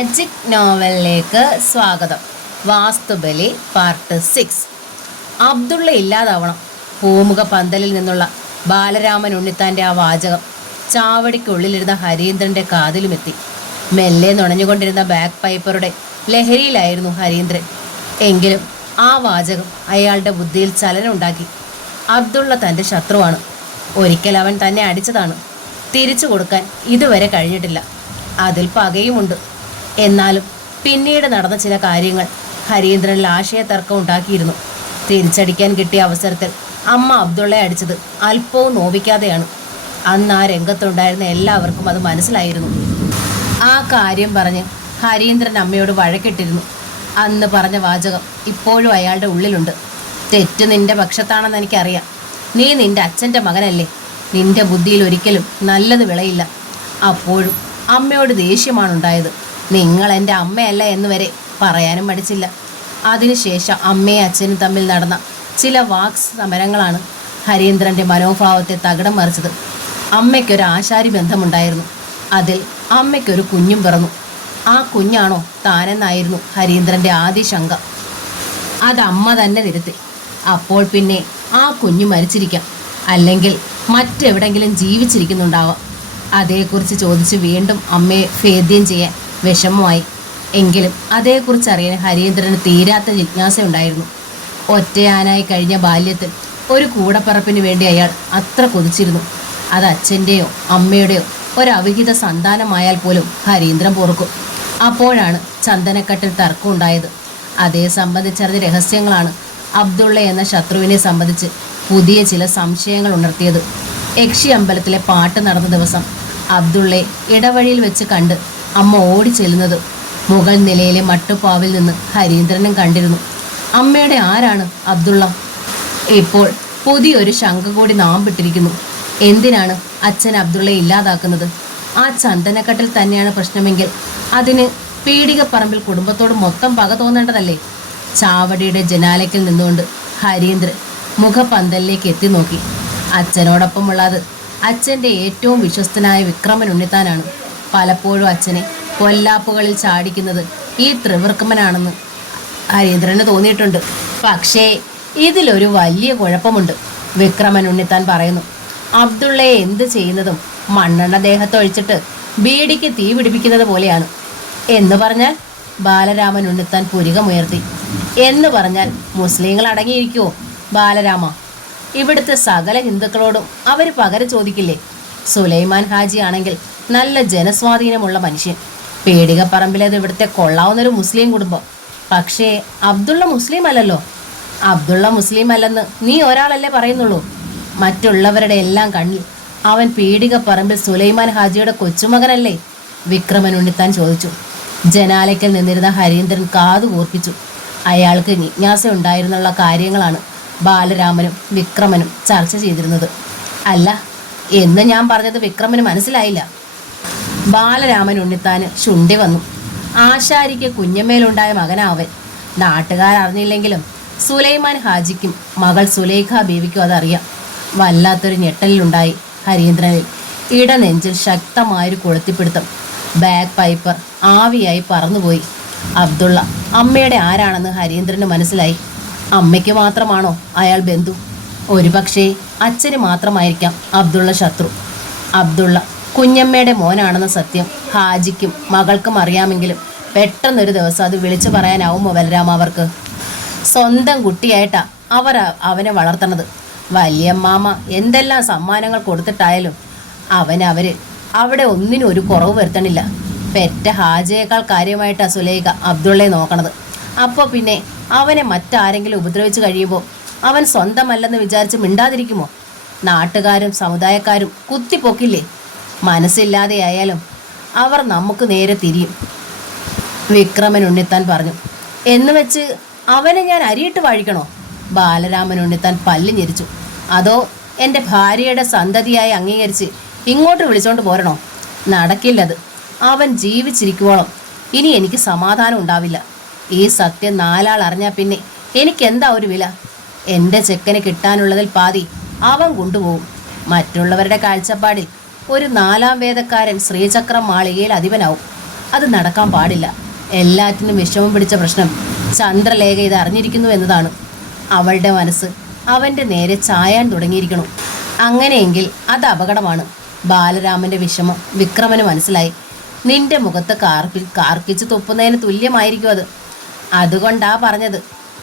Magic നോവലിലേക്ക് സ്വാഗതം. വാസ്തുബലി part 6. Abdulla ഇല്ലാതാവണം. പൂമുഖ പന്തലിൽ നിന്നുള്ള ബാലരാമൻ ഉണ്ണിത്താൻ്റെ ആ വാചകം ചാവടിക്കുള്ളിലിരുന്ന ഹരീന്ദ്രൻ്റെ കാതിലുമെത്തി. മെല്ലെ നുണഞ്ഞുകൊണ്ടിരുന്ന ബാക്ക് പൈപ്പറുടെ ലഹരിയിലായിരുന്നു ഹരീന്ദ്രൻ. എങ്കിലും ആ വാചകം അയാളുടെ ബുദ്ധിയിൽ ചലനമുണ്ടാക്കി. അബ്ദുള്ള തൻ്റെ ശത്രുവാണ്. ഒരിക്കൽ അവൻ തന്നെ അടിച്ചതാണ്. തിരിച്ചു കൊടുക്കാൻ ഇതുവരെ കഴിഞ്ഞിട്ടില്ല. അതിൽ പകയുമുണ്ട്. എന്നാലും പിന്നീട് നടന്ന ചില കാര്യങ്ങൾ ഹരീന്ദ്രനിൽ ആശയതർക്കം ഉണ്ടാക്കിയിരുന്നു. തിരിച്ചടിക്കാൻ കിട്ടിയ അവസരത്തിൽ അമ്മ അബ്ദുള്ളയെ അടിച്ചത് അല്പവും നോവിക്കാതെയാണ്. അന്ന് ആ രംഗത്തുണ്ടായിരുന്ന എല്ലാവർക്കും അത് മനസ്സിലായിരുന്നു. ആ കാര്യം പറഞ്ഞ് ഹരീന്ദ്രൻ അമ്മയോട് വഴക്കിട്ടിരുന്നു. അന്ന് പറഞ്ഞ വാചകം ഇപ്പോഴും അയാളുടെ ഉള്ളിലുണ്ട്. തെറ്റ് നിന്റെ പക്ഷത്താണെന്ന് എനിക്കറിയാം. നീ നിന്റെ അച്ഛൻ്റെ മകനല്ലേ. നിന്റെ ബുദ്ധിയിൽ ഒരിക്കലും നല്ലത് വിളയില്ല. അപ്പോഴും അമ്മയോട് ദേഷ്യമാണുണ്ടായത്. നിങ്ങൾ എൻ്റെ അമ്മയല്ല എന്ന് വരെ പറയാനും മടിച്ചില്ല. അതിനുശേഷം അമ്മയും അച്ഛനും തമ്മിൽ നടന്ന ചില വാക് സമരങ്ങളാണ് ഹരീന്ദ്രൻ്റെ മനോഭാവത്തെ തകിടം മറിച്ചത്. അമ്മയ്ക്കൊരു ആശാരി ബന്ധമുണ്ടായിരുന്നു. അതിൽ അമ്മയ്ക്കൊരു കുഞ്ഞും പിറന്നു. ആ കുഞ്ഞാണോ താനെന്നായിരുന്നു ഹരീന്ദ്രൻ്റെ ആദ്യ ശങ്ക. അതമ്മ തന്നെ തിരുത്തി. അപ്പോൾ പിന്നെ ആ കുഞ്ഞു മരിച്ചിരിക്കാം, അല്ലെങ്കിൽ മറ്റെവിടെങ്കിലും ജീവിച്ചിരിക്കുന്നുണ്ടാവാം. അതേക്കുറിച്ച് ചോദിച്ച് വീണ്ടും അമ്മയെ ഭേദ്യം ചെയ്യാൻ വിഷമമായി. എങ്കിലും അതേക്കുറിച്ച് അറിയാൻ ഹരീന്ദ്രന് തീരാത്ത ജിജ്ഞാസയുണ്ടായിരുന്നു. ഒറ്റയാനായി കഴിഞ്ഞ ബാല്യത്തിൽ ഒരു കൂടപ്പറപ്പിന് വേണ്ടി അയാൾ അത്ര കൊതിച്ചിരുന്നു. അത് അച്ഛൻ്റെയോ അമ്മയുടെയോ ഒരവിഹിത സന്താനമായാൽ പോലും ഹരീന്ദ്രൻ പൊറുക്കും. അപ്പോഴാണ് ചന്ദനക്കട്ടിൽ തർക്കമുണ്ടായത്. അതേ സംബന്ധിച്ചറിഞ്ഞ രഹസ്യങ്ങളാണ് അബ്ദുള്ള എന്ന ശത്രുവിനെ സംബന്ധിച്ച് പുതിയ ചില സംശയങ്ങൾ ഉണർത്തിയത്. യക്ഷി അമ്പലത്തിലെ പാട്ട് നടന്ന ദിവസം അബ്ദുള്ളയെ ഇടവഴിയിൽ വെച്ച് കണ്ട് അമ്മ ഓടി ചെല്ലുന്നത് മുകൾ നിലയിലെ മട്ടുപ്പാവിൽ നിന്ന് ഹരീന്ദ്രനും കണ്ടിരുന്നു. അമ്മയുടെ ആരാണ് അബ്ദുള്ള? ഇപ്പോൾ പുതിയൊരു ശങ്ക കൂടി നാമ്പിട്ടിരിക്കുന്നു. എന്തിനാണ് അച്ഛൻ അബ്ദുള്ളയെ ഇല്ലാതാക്കുന്നത്? ആ ചന്ദനക്കട്ടിൽ തന്നെയാണ് പ്രശ്നമെങ്കിൽ അതിന് പീടികപ്പറമ്പിൽ കുടുംബത്തോട് മൊത്തം പക തോന്നേണ്ടതല്ലേ? ചാവടിയുടെ ജനാലയ്ക്കിൽ നിന്നുകൊണ്ട് ഹരീന്ദ്രൻ മുഖപന്തലിലേക്ക് എത്തി നോക്കി. അച്ഛനോടൊപ്പമുള്ളത് അച്ഛൻ്റെ ഏറ്റവും വിശ്വസ്തനായ വിക്രമൻ ഉണ്ണിത്താനാണ്. പലപ്പോഴും അച്ഛനെ കൊല്ലാപ്പുകളിൽ ചാടിക്കുന്നത് ഈ ത്രിവിക്രമനാണെന്ന് ഹരീന്ദ്രന് തോന്നിയിട്ടുണ്ട്. പക്ഷേ ഇതിലൊരു വലിയ കുഴപ്പമുണ്ട്. വിക്രമൻ ഉണ്ണിത്താൻ പറയുന്നു, അബ്ദുള്ളയെ എന്ത് ചെയ്യുന്നതും മണ്ണെണ്ണ ദേഹത്തൊഴിച്ചിട്ട് ബീഡിക്ക് തീ പിടിപ്പിക്കുന്നത് പോലെയാണ്. എന്ന് പറഞ്ഞാൽ ബാലരാമൻ ഉണ്ണിത്താൻ പുരികമുയർത്തി. എന്ന് പറഞ്ഞാൽ മുസ്ലിങ്ങൾ അടങ്ങിയിരിക്കുമോ ബാലരാമ? ഇവിടുത്തെ സകല ഹിന്ദുക്കളോടും അവർ പകരം ചോദിക്കില്ലേ? സുലൈമാൻ ഹാജി ആണെങ്കിൽ നല്ല ജനസ്വാധീനമുള്ള മനുഷ്യൻ. പേടികപ്പറമ്പിലേത് ഇവിടുത്തെ കൊള്ളാവുന്നൊരു മുസ്ലിം കുടുംബം. പക്ഷേ അബ്ദുള്ള മുസ്ലിം അല്ലല്ലോ. അബ്ദുള്ള മുസ്ലിം അല്ലെന്ന് നീ ഒരാളല്ലേ പറയുന്നുള്ളൂ. മറ്റുള്ളവരുടെ എല്ലാം കണ്ണിൽ അവൻ പേടികപ്പറമ്പിൽ സുലൈമാൻ ഹാജിയുടെ കൊച്ചുമകനല്ലേ? വിക്രമൻ ഉണ്ണിത്താൻ ചോദിച്ചു. ജനാലയ്ക്കൽ നിന്നിരുന്ന ഹരീന്ദ്രൻ കാതു കൂർപ്പിച്ചു. അയാൾക്ക് ജിജ്ഞാസ ഉണ്ടായിരുന്നുള്ള കാര്യങ്ങളാണ് ബാലരാമനും വിക്രമനും ചർച്ച ചെയ്തിരുന്നത്. അല്ല, എന്ന് ഞാൻ പറഞ്ഞത് വിക്രമന് മനസ്സിലായില്ല. ബാലരാമൻ ഉണ്ണിത്താന് ശുണ്ഠി വന്നു. ആശാരിക്ക് കുഞ്ഞമ്മേലുണ്ടായ മകനാവൻ. നാട്ടുകാരറിഞ്ഞില്ലെങ്കിലും സുലൈമാൻ ഹാജിക്കും മകൾ സുലൈഖ ബീവിക്കും അതറിയാം. വല്ലാത്തൊരു ഞെട്ടലിലുണ്ടായി ഹരീന്ദ്രനിൽ. ഇടനെഞ്ചിൽ ശക്തമായൊരു കൊളുത്തിപ്പിടുത്തം. ബാക്ക് പൈപ്പർ ആവിയായി പറന്നുപോയി. അബ്ദുള്ള അമ്മയുടെ ആരാണെന്ന് ഹരീന്ദ്രന് മനസ്സിലായി. അമ്മയ്ക്ക് മാത്രമാണോ അയാൾ ബന്ധു? ഒരുപക്ഷേ അച്ഛന് മാത്രമായിരിക്കാം അബ്ദുള്ള ശത്രു. അബ്ദുള്ള കുഞ്ഞമ്മയുടെ മോനാണെന്ന സത്യം ഹാജിക്കും മകൾക്കും അറിയാമെങ്കിലും പെട്ടെന്നൊരു ദിവസം അത് വിളിച്ചു പറയാനാവുമോ ബലരാമ അവർക്ക്? സ്വന്തം കുട്ടിയായിട്ടാ അവർ അവനെ വളർത്തണത്. വല്യമ്മാമ എന്തെല്ലാം സമ്മാനങ്ങൾ കൊടുത്തിട്ടായാലും അവര് അവിടെ ഒന്നിനും ഒരു കുറവ് വരുത്തണില്ല. പെറ്റ ഹാജയേക്കാൾ കാര്യമായിട്ടാ സുലൈഖ അബ്ദുള്ളയെ നോക്കണത്. അപ്പോൾ പിന്നെ അവനെ മറ്റാരെങ്കിലും ഉപദ്രവിച്ച് കഴിയുമ്പോൾ അവൻ സ്വന്തമല്ലെന്ന് വിചാരിച്ച് മിണ്ടാതിരിക്കുമോ? നാട്ടുകാരും സമുദായക്കാരും കുത്തിപ്പൊക്കില്ലേ? മനസ്സില്ലാതെയായാലും അവർ നമുക്ക് നേരെ തിരിയും. വിക്രമൻ ഉണ്ണിത്താൻ പറഞ്ഞു. എന്ന് വെച്ച് അവനെ ഞാൻ അരിയിട്ട് വാഴിക്കണോ? ബാലരാമൻ ഉണ്ണിത്താൻ പല്ല് ഞെരിച്ചു. അതോ എൻ്റെ ഭാര്യയുടെ സന്തതിയായി അംഗീകരിച്ച് ഇങ്ങോട്ട് വിളിച്ചോണ്ട് പോരണോ? നടക്കില്ലത്. അവൻ ജീവിച്ചിരിക്കുവോളം ഇനി എനിക്ക് സമാധാനം ഉണ്ടാവില്ല. ഈ സത്യം നാലാൾ അറിഞ്ഞാൽ പിന്നെ എനിക്കെന്താ ഒരു വില? എൻ്റെ ചെക്കന് കിട്ടാനുള്ളതിൽ പാതി അവൻ കൊണ്ടുപോകും. മറ്റുള്ളവരുടെ കാഴ്ചപ്പാടിൽ ഒരു നാലാം വേദക്കാരൻ ശ്രീചക്രം മാളികയിൽ അധിപനാവും. അത് നടക്കാൻ പാടില്ല. എല്ലാറ്റിനും വിഷമം പിടിച്ച പ്രശ്നം ചന്ദ്രലേഖ ഇത് അറിഞ്ഞിരിക്കുന്നു എന്നതാണ്. അവളുടെ മനസ്സ് അവൻ്റെ നേരെ ചായാൻ തുടങ്ങിയിരിക്കണം. അങ്ങനെയെങ്കിൽ അത് അപകടമാണ്. ബാലരാമൻ്റെ വിഷമം വിക്രമന് മനസ്സിലായി. നിന്റെ മുഖത്ത് കാർക്കിച്ച് തുപ്പുന്നതിന് തുല്യമായിരിക്കും അത്. അതുകൊണ്ടാ പറഞ്ഞത്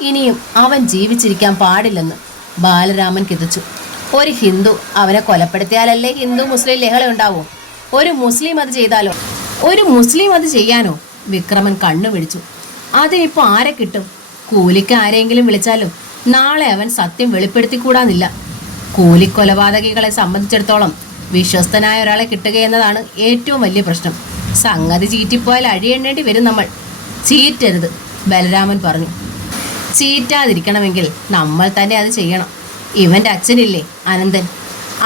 ഇനിയും അവൻ ജീവിച്ചിരിക്കാൻ പാടില്ലെന്ന്. ബാലരാമൻ കിതച്ചു. ഒരു ഹിന്ദു അവനെ കൊലപ്പെടുത്തിയാലല്ലേ ഹിന്ദു മുസ്ലിം ലഹള ഉണ്ടാവൂ? ഒരു മുസ്ലിം അത് ചെയ്താലോ? ഒരു മുസ്ലിം അത് ചെയ്യാനോ? വിക്രമൻ കണ്ണു പിടിച്ചു. അതിനിപ്പോൾ ആരെ കിട്ടും? കൂലിക്ക് ആരെങ്കിലും വിളിച്ചാലും നാളെ അവൻ സത്യം വെളിപ്പെടുത്തിക്കൂടാന്നില്ല. കൂലിക്കൊലപാതകികളെ സംബന്ധിച്ചിടത്തോളം വിശ്വസ്തനായ ഒരാളെ കിട്ടുകയെന്നതാണ് ഏറ്റവും വലിയ പ്രശ്നം. സംഗതി ചീറ്റിപ്പോയാൽ അഴിയെണ്ണേണ്ടി വരും നമ്മൾ. ചീറ്റരുത്, ബലരാമൻ പറഞ്ഞു. ചീറ്റാതിരിക്കണമെങ്കിൽ നമ്മൾ തന്നെ അത് ചെയ്യണം. ഇവൻ്റെ അച്ഛനില്ലേ അനന്തൻ,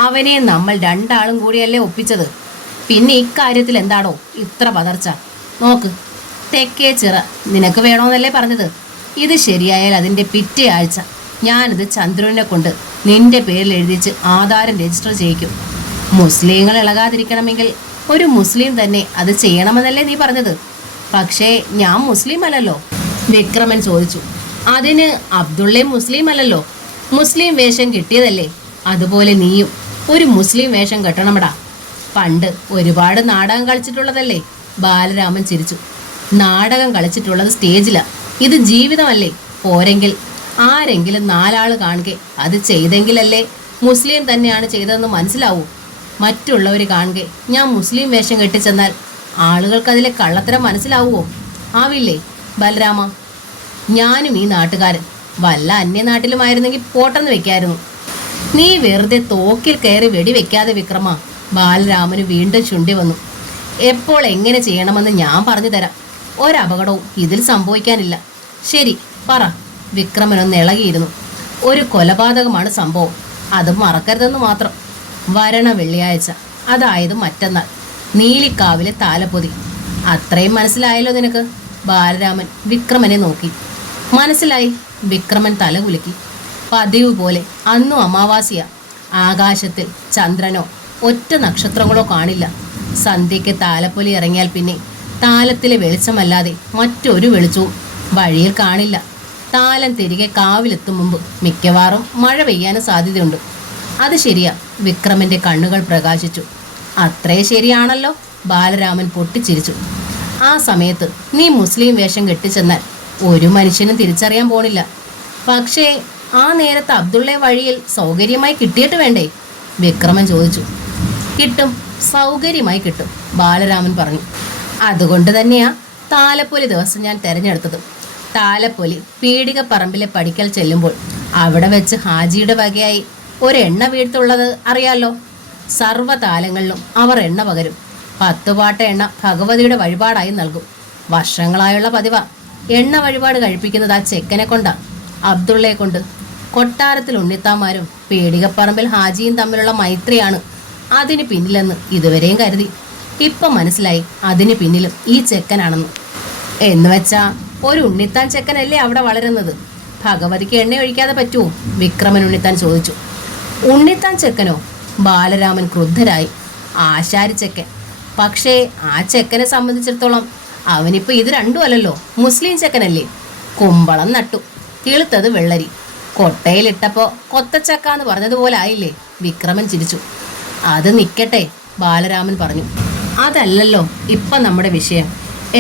അവനെ നമ്മൾ രണ്ടാളും കൂടിയല്ലേ ഒപ്പിച്ചത്. പിന്നെ ഇക്കാര്യത്തിൽ എന്താണോ ഇത്ര പതർച്ച? നോക്ക്, തെക്കേ ചിറ നിനക്ക് വേണമെന്നല്ലേ പറഞ്ഞത്? ഇത് ശരിയായാൽ അതിൻ്റെ പിറ്റേ ആഴ്ച ഞാനിത് ചന്ദ്രനെ കൊണ്ട് നിന്റെ പേരിൽ എഴുതിച്ച് ആധാരം രജിസ്റ്റർ ചെയ്യിക്കും. മുസ്ലിങ്ങൾ ഇളകാതിരിക്കണമെങ്കിൽ ഒരു മുസ്ലിം തന്നെ അത് ചെയ്യണമെന്നല്ലേ നീ പറഞ്ഞത്? പക്ഷേ ഞാൻ മുസ്ലിം അല്ലല്ലോ, വിക്രമൻ ചോദിച്ചു. അതിന് അബ്ദുള്ളയും മുസ്ലിം അല്ലല്ലോ. മുസ്ലിം വേഷം കിട്ടിയതല്ലേ, അതുപോലെ നീയും ഒരു മുസ്ലിം വേഷം കെട്ടണമടാ. പണ്ട് ഒരുപാട് നാടകം കളിച്ചിട്ടുള്ളതല്ലേ? ബാലരാമൻ ചിരിച്ചു. നാടകം കളിച്ചിട്ടുള്ളത് സ്റ്റേജിലാ, ഇത് ജീവിതമല്ലേ. പോരെങ്കിൽ ആരെങ്കിലും നാലാൾ കാണുക അത് ചെയ്തെങ്കിലല്ലേ മുസ്ലിം തന്നെയാണ് ചെയ്തതെന്ന് മനസ്സിലാവൂ. മറ്റുള്ളവർ കാണുക ഞാൻ മുസ്ലിം വേഷം കെട്ടിച്ചെന്നാൽ ആളുകൾക്ക് അതിലെ കള്ളത്തരം മനസ്സിലാവുമോ? ആവില്ലേ ബലരാമ? ഞാനും ഈ നാട്ടുകാരൻ വല്ല അന്യനാട്ടിലുമായിരുന്നെങ്കിൽ പോട്ടെന്ന് വെക്കായിരുന്നു. നീ വെറുതെ തോക്കിൽ കയറി വെടിവെക്കാതെ വിക്രമ. ബാലരാമന് വീണ്ടും ചുണ്ടി വന്നു. എപ്പോൾ എങ്ങനെ ചെയ്യണമെന്ന് ഞാൻ പറഞ്ഞു തരാം. ഒരപകടവും ഇതിൽ സംഭവിക്കാനില്ല. ശരി പറ. വിക്രമനൊന്ന് ഇളകിയിരുന്നു. ഒരു കൊലപാതകമാണ് സംഭവം, അത് മറക്കരുതെന്ന് മാത്രം. വരണ വെള്ളിയാഴ്ച, അതായത് മറ്റന്നാൾ, നീലിക്കാവിലെ താലപ്പൊതി. അത്രയും മനസ്സിലായല്ലോ നിനക്ക്? ബാലരാമൻ വിക്രമനെ നോക്കി. മനസ്സിലായി. വിക്രമൻ തല കുലുക്കി. പതിവ് പോലെ അന്നും അമാവാസിയ. ആകാശത്തിൽ ചന്ദ്രനോ ഒറ്റ നക്ഷത്രങ്ങളോ കാണില്ല. സന്ധ്യയ്ക്ക് താലപ്പൊലി ഇറങ്ങിയാൽ പിന്നെ താലത്തിലെ വെളിച്ചമല്ലാതെ മറ്റൊരു വെളിച്ചവും വഴിയിൽ കാണില്ല. താലം തിരികെ കാവിലെത്തും മുമ്പ് മിക്കവാറും മഴ പെയ്യാനും സാധ്യതയുണ്ട്. അത് ശരിയാ. വിക്രമന്റെ കണ്ണുകൾ പ്രകാശിച്ചു. അത്രേ ശരിയാണല്ലോ. ബാലരാമൻ പൊട്ടിച്ചിരിച്ചു. ആ സമയത്ത് നീ മുസ്ലിം വേഷം കെട്ടിച്ചെന്നാൽ ഒരു മനുഷ്യനും തിരിച്ചറിയാൻ പോണില്ല. പക്ഷേ ആ നേരത്ത് അബ്ദുള്ള വഴിയിൽ സൗകര്യമായി കിട്ടിയിട്ട് വേണ്ടേ? വിക്രമൻ ചോദിച്ചു. കിട്ടും, സൗകര്യമായി കിട്ടും, ബാലരാമൻ പറഞ്ഞു. അതുകൊണ്ട് തന്നെയാ താലപ്പൊലി ദിവസം ഞാൻ തിരഞ്ഞെടുത്തത്. താലപ്പൊലി പീടികപ്പറമ്പിലെ പടിക്കൽ ചെല്ലുമ്പോൾ അവിടെ വെച്ച് ഹാജിയുടെ വകയായി ഒരെണ്ണ വീഴ്ത്തുള്ളത് അറിയാലോ. സർവ്വതാലങ്ങളിലും അവർ എണ്ണ പകരും. 10 പാട്ട എണ്ണ ഭഗവതിയുടെ വഴിപാടായി നൽകും. വർഷങ്ങളായുള്ള പതിവാ. എണ്ണ വഴിപാട് കഴിപ്പിക്കുന്നത് ആ ചെക്കനെ കൊണ്ടാ, അബ്ദുള്ളയെ കൊണ്ട്. കൊട്ടാരത്തിൽ ഉണ്ണിത്താമാരും പീടികപ്പറമ്പിൽ ഹാജിയും തമ്മിലുള്ള മൈത്രിയാണ് അതിന് പിന്നിലെന്ന് ഇതുവരെയും കരുതി. ഇപ്പം മനസ്സിലായി അതിന് പിന്നിലും ഈ ചെക്കനാണെന്ന്. എന്ന് വെച്ചാ ഒരു ഉണ്ണിത്താൻ ചെക്കനല്ലേ അവിടെ വളരുന്നത്? ഭഗവതിക്ക് എണ്ണ ഒഴിക്കാതെ പറ്റുമോ? വിക്രമൻ ഉണ്ണിത്താൻ ചോദിച്ചു. ഉണ്ണിത്താൻ ചെക്കനോ? ബാലരാമൻ ക്രുദ്ധരായി. ആശാരി ചെക്കൻ. പക്ഷേ ആ ചെക്കനെ സംബന്ധിച്ചിടത്തോളം അവനിപ്പോൾ ഇത് രണ്ടും അല്ലല്ലോ, മുസ്ലിം ചെക്കനല്ലേ. കുമ്പളം നട്ടു, കിളുത്തത് വെള്ളരി. കൊട്ടയിലിട്ടപ്പോൾ കൊത്തച്ചക്ക എന്ന് പറഞ്ഞതുപോലെ ആയില്ലേ? വിക്രമൻ ചിരിച്ചു. അത് നിൽക്കട്ടെ, ബാലരാമൻ പറഞ്ഞു. അതല്ലല്ലോ ഇപ്പം നമ്മുടെ വിഷയം.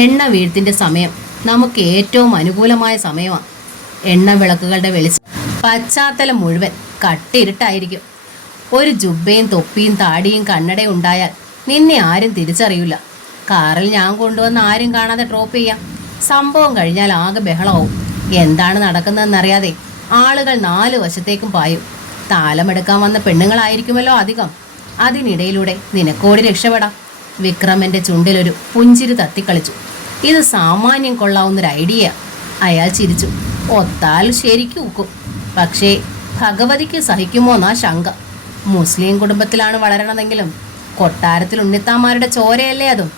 എണ്ണ വീഴ്ത്തിൻ്റെ സമയം നമുക്ക് ഏറ്റവും അനുകൂലമായ സമയമാണ്. എണ്ണ വിളക്കുകളുടെ വെളിച്ചം പശ്ചാത്തലം മുഴുവൻ കട്ടിയിരുട്ടായിരിക്കും. ഒരു ജുബയും തൊപ്പിയും താടിയും കണ്ണടയും ഉണ്ടായാൽ നിന്നെ ആരും തിരിച്ചറിയില്ല. കാറിൽ ഞാൻ കൊണ്ടുവന്ന് ആരും കാണാതെ ഡ്രോപ്പ് ചെയ്യാം. സംഭവം കഴിഞ്ഞാൽ ആകെ ബഹളമാവും. എന്താണ് നടക്കുന്നതെന്നറിയാതെ ആളുകൾ 4 വശത്തേക്കും പായും. താലമെടുക്കാൻ വന്ന പെണ്ണുങ്ങളായിരിക്കുമല്ലോ അധികം. അതിനിടയിലൂടെ നിനക്കോടി രക്ഷപ്പെടാം. വിക്രമന്റെ ചുണ്ടിലൊരു പുഞ്ചിരി തത്തിക്കളിച്ചു. ഇത് സാമാന്യം കൊള്ളാവുന്നൊരു ഐഡിയ. അയാൾ ചിരിച്ചു. ഒത്താൽ ശരിക്കും ഉക്കും. പക്ഷേ ഭഗവതിക്ക് സഹിക്കുമോന്നാ ശങ്ക. മുസ്ലിം കുടുംബത്തിലാണ് വളരണതെങ്കിലും കൊട്ടാരത്തിൽ ഉണ്ണിത്താമാരുടെ ചോരയല്ലേ അതും?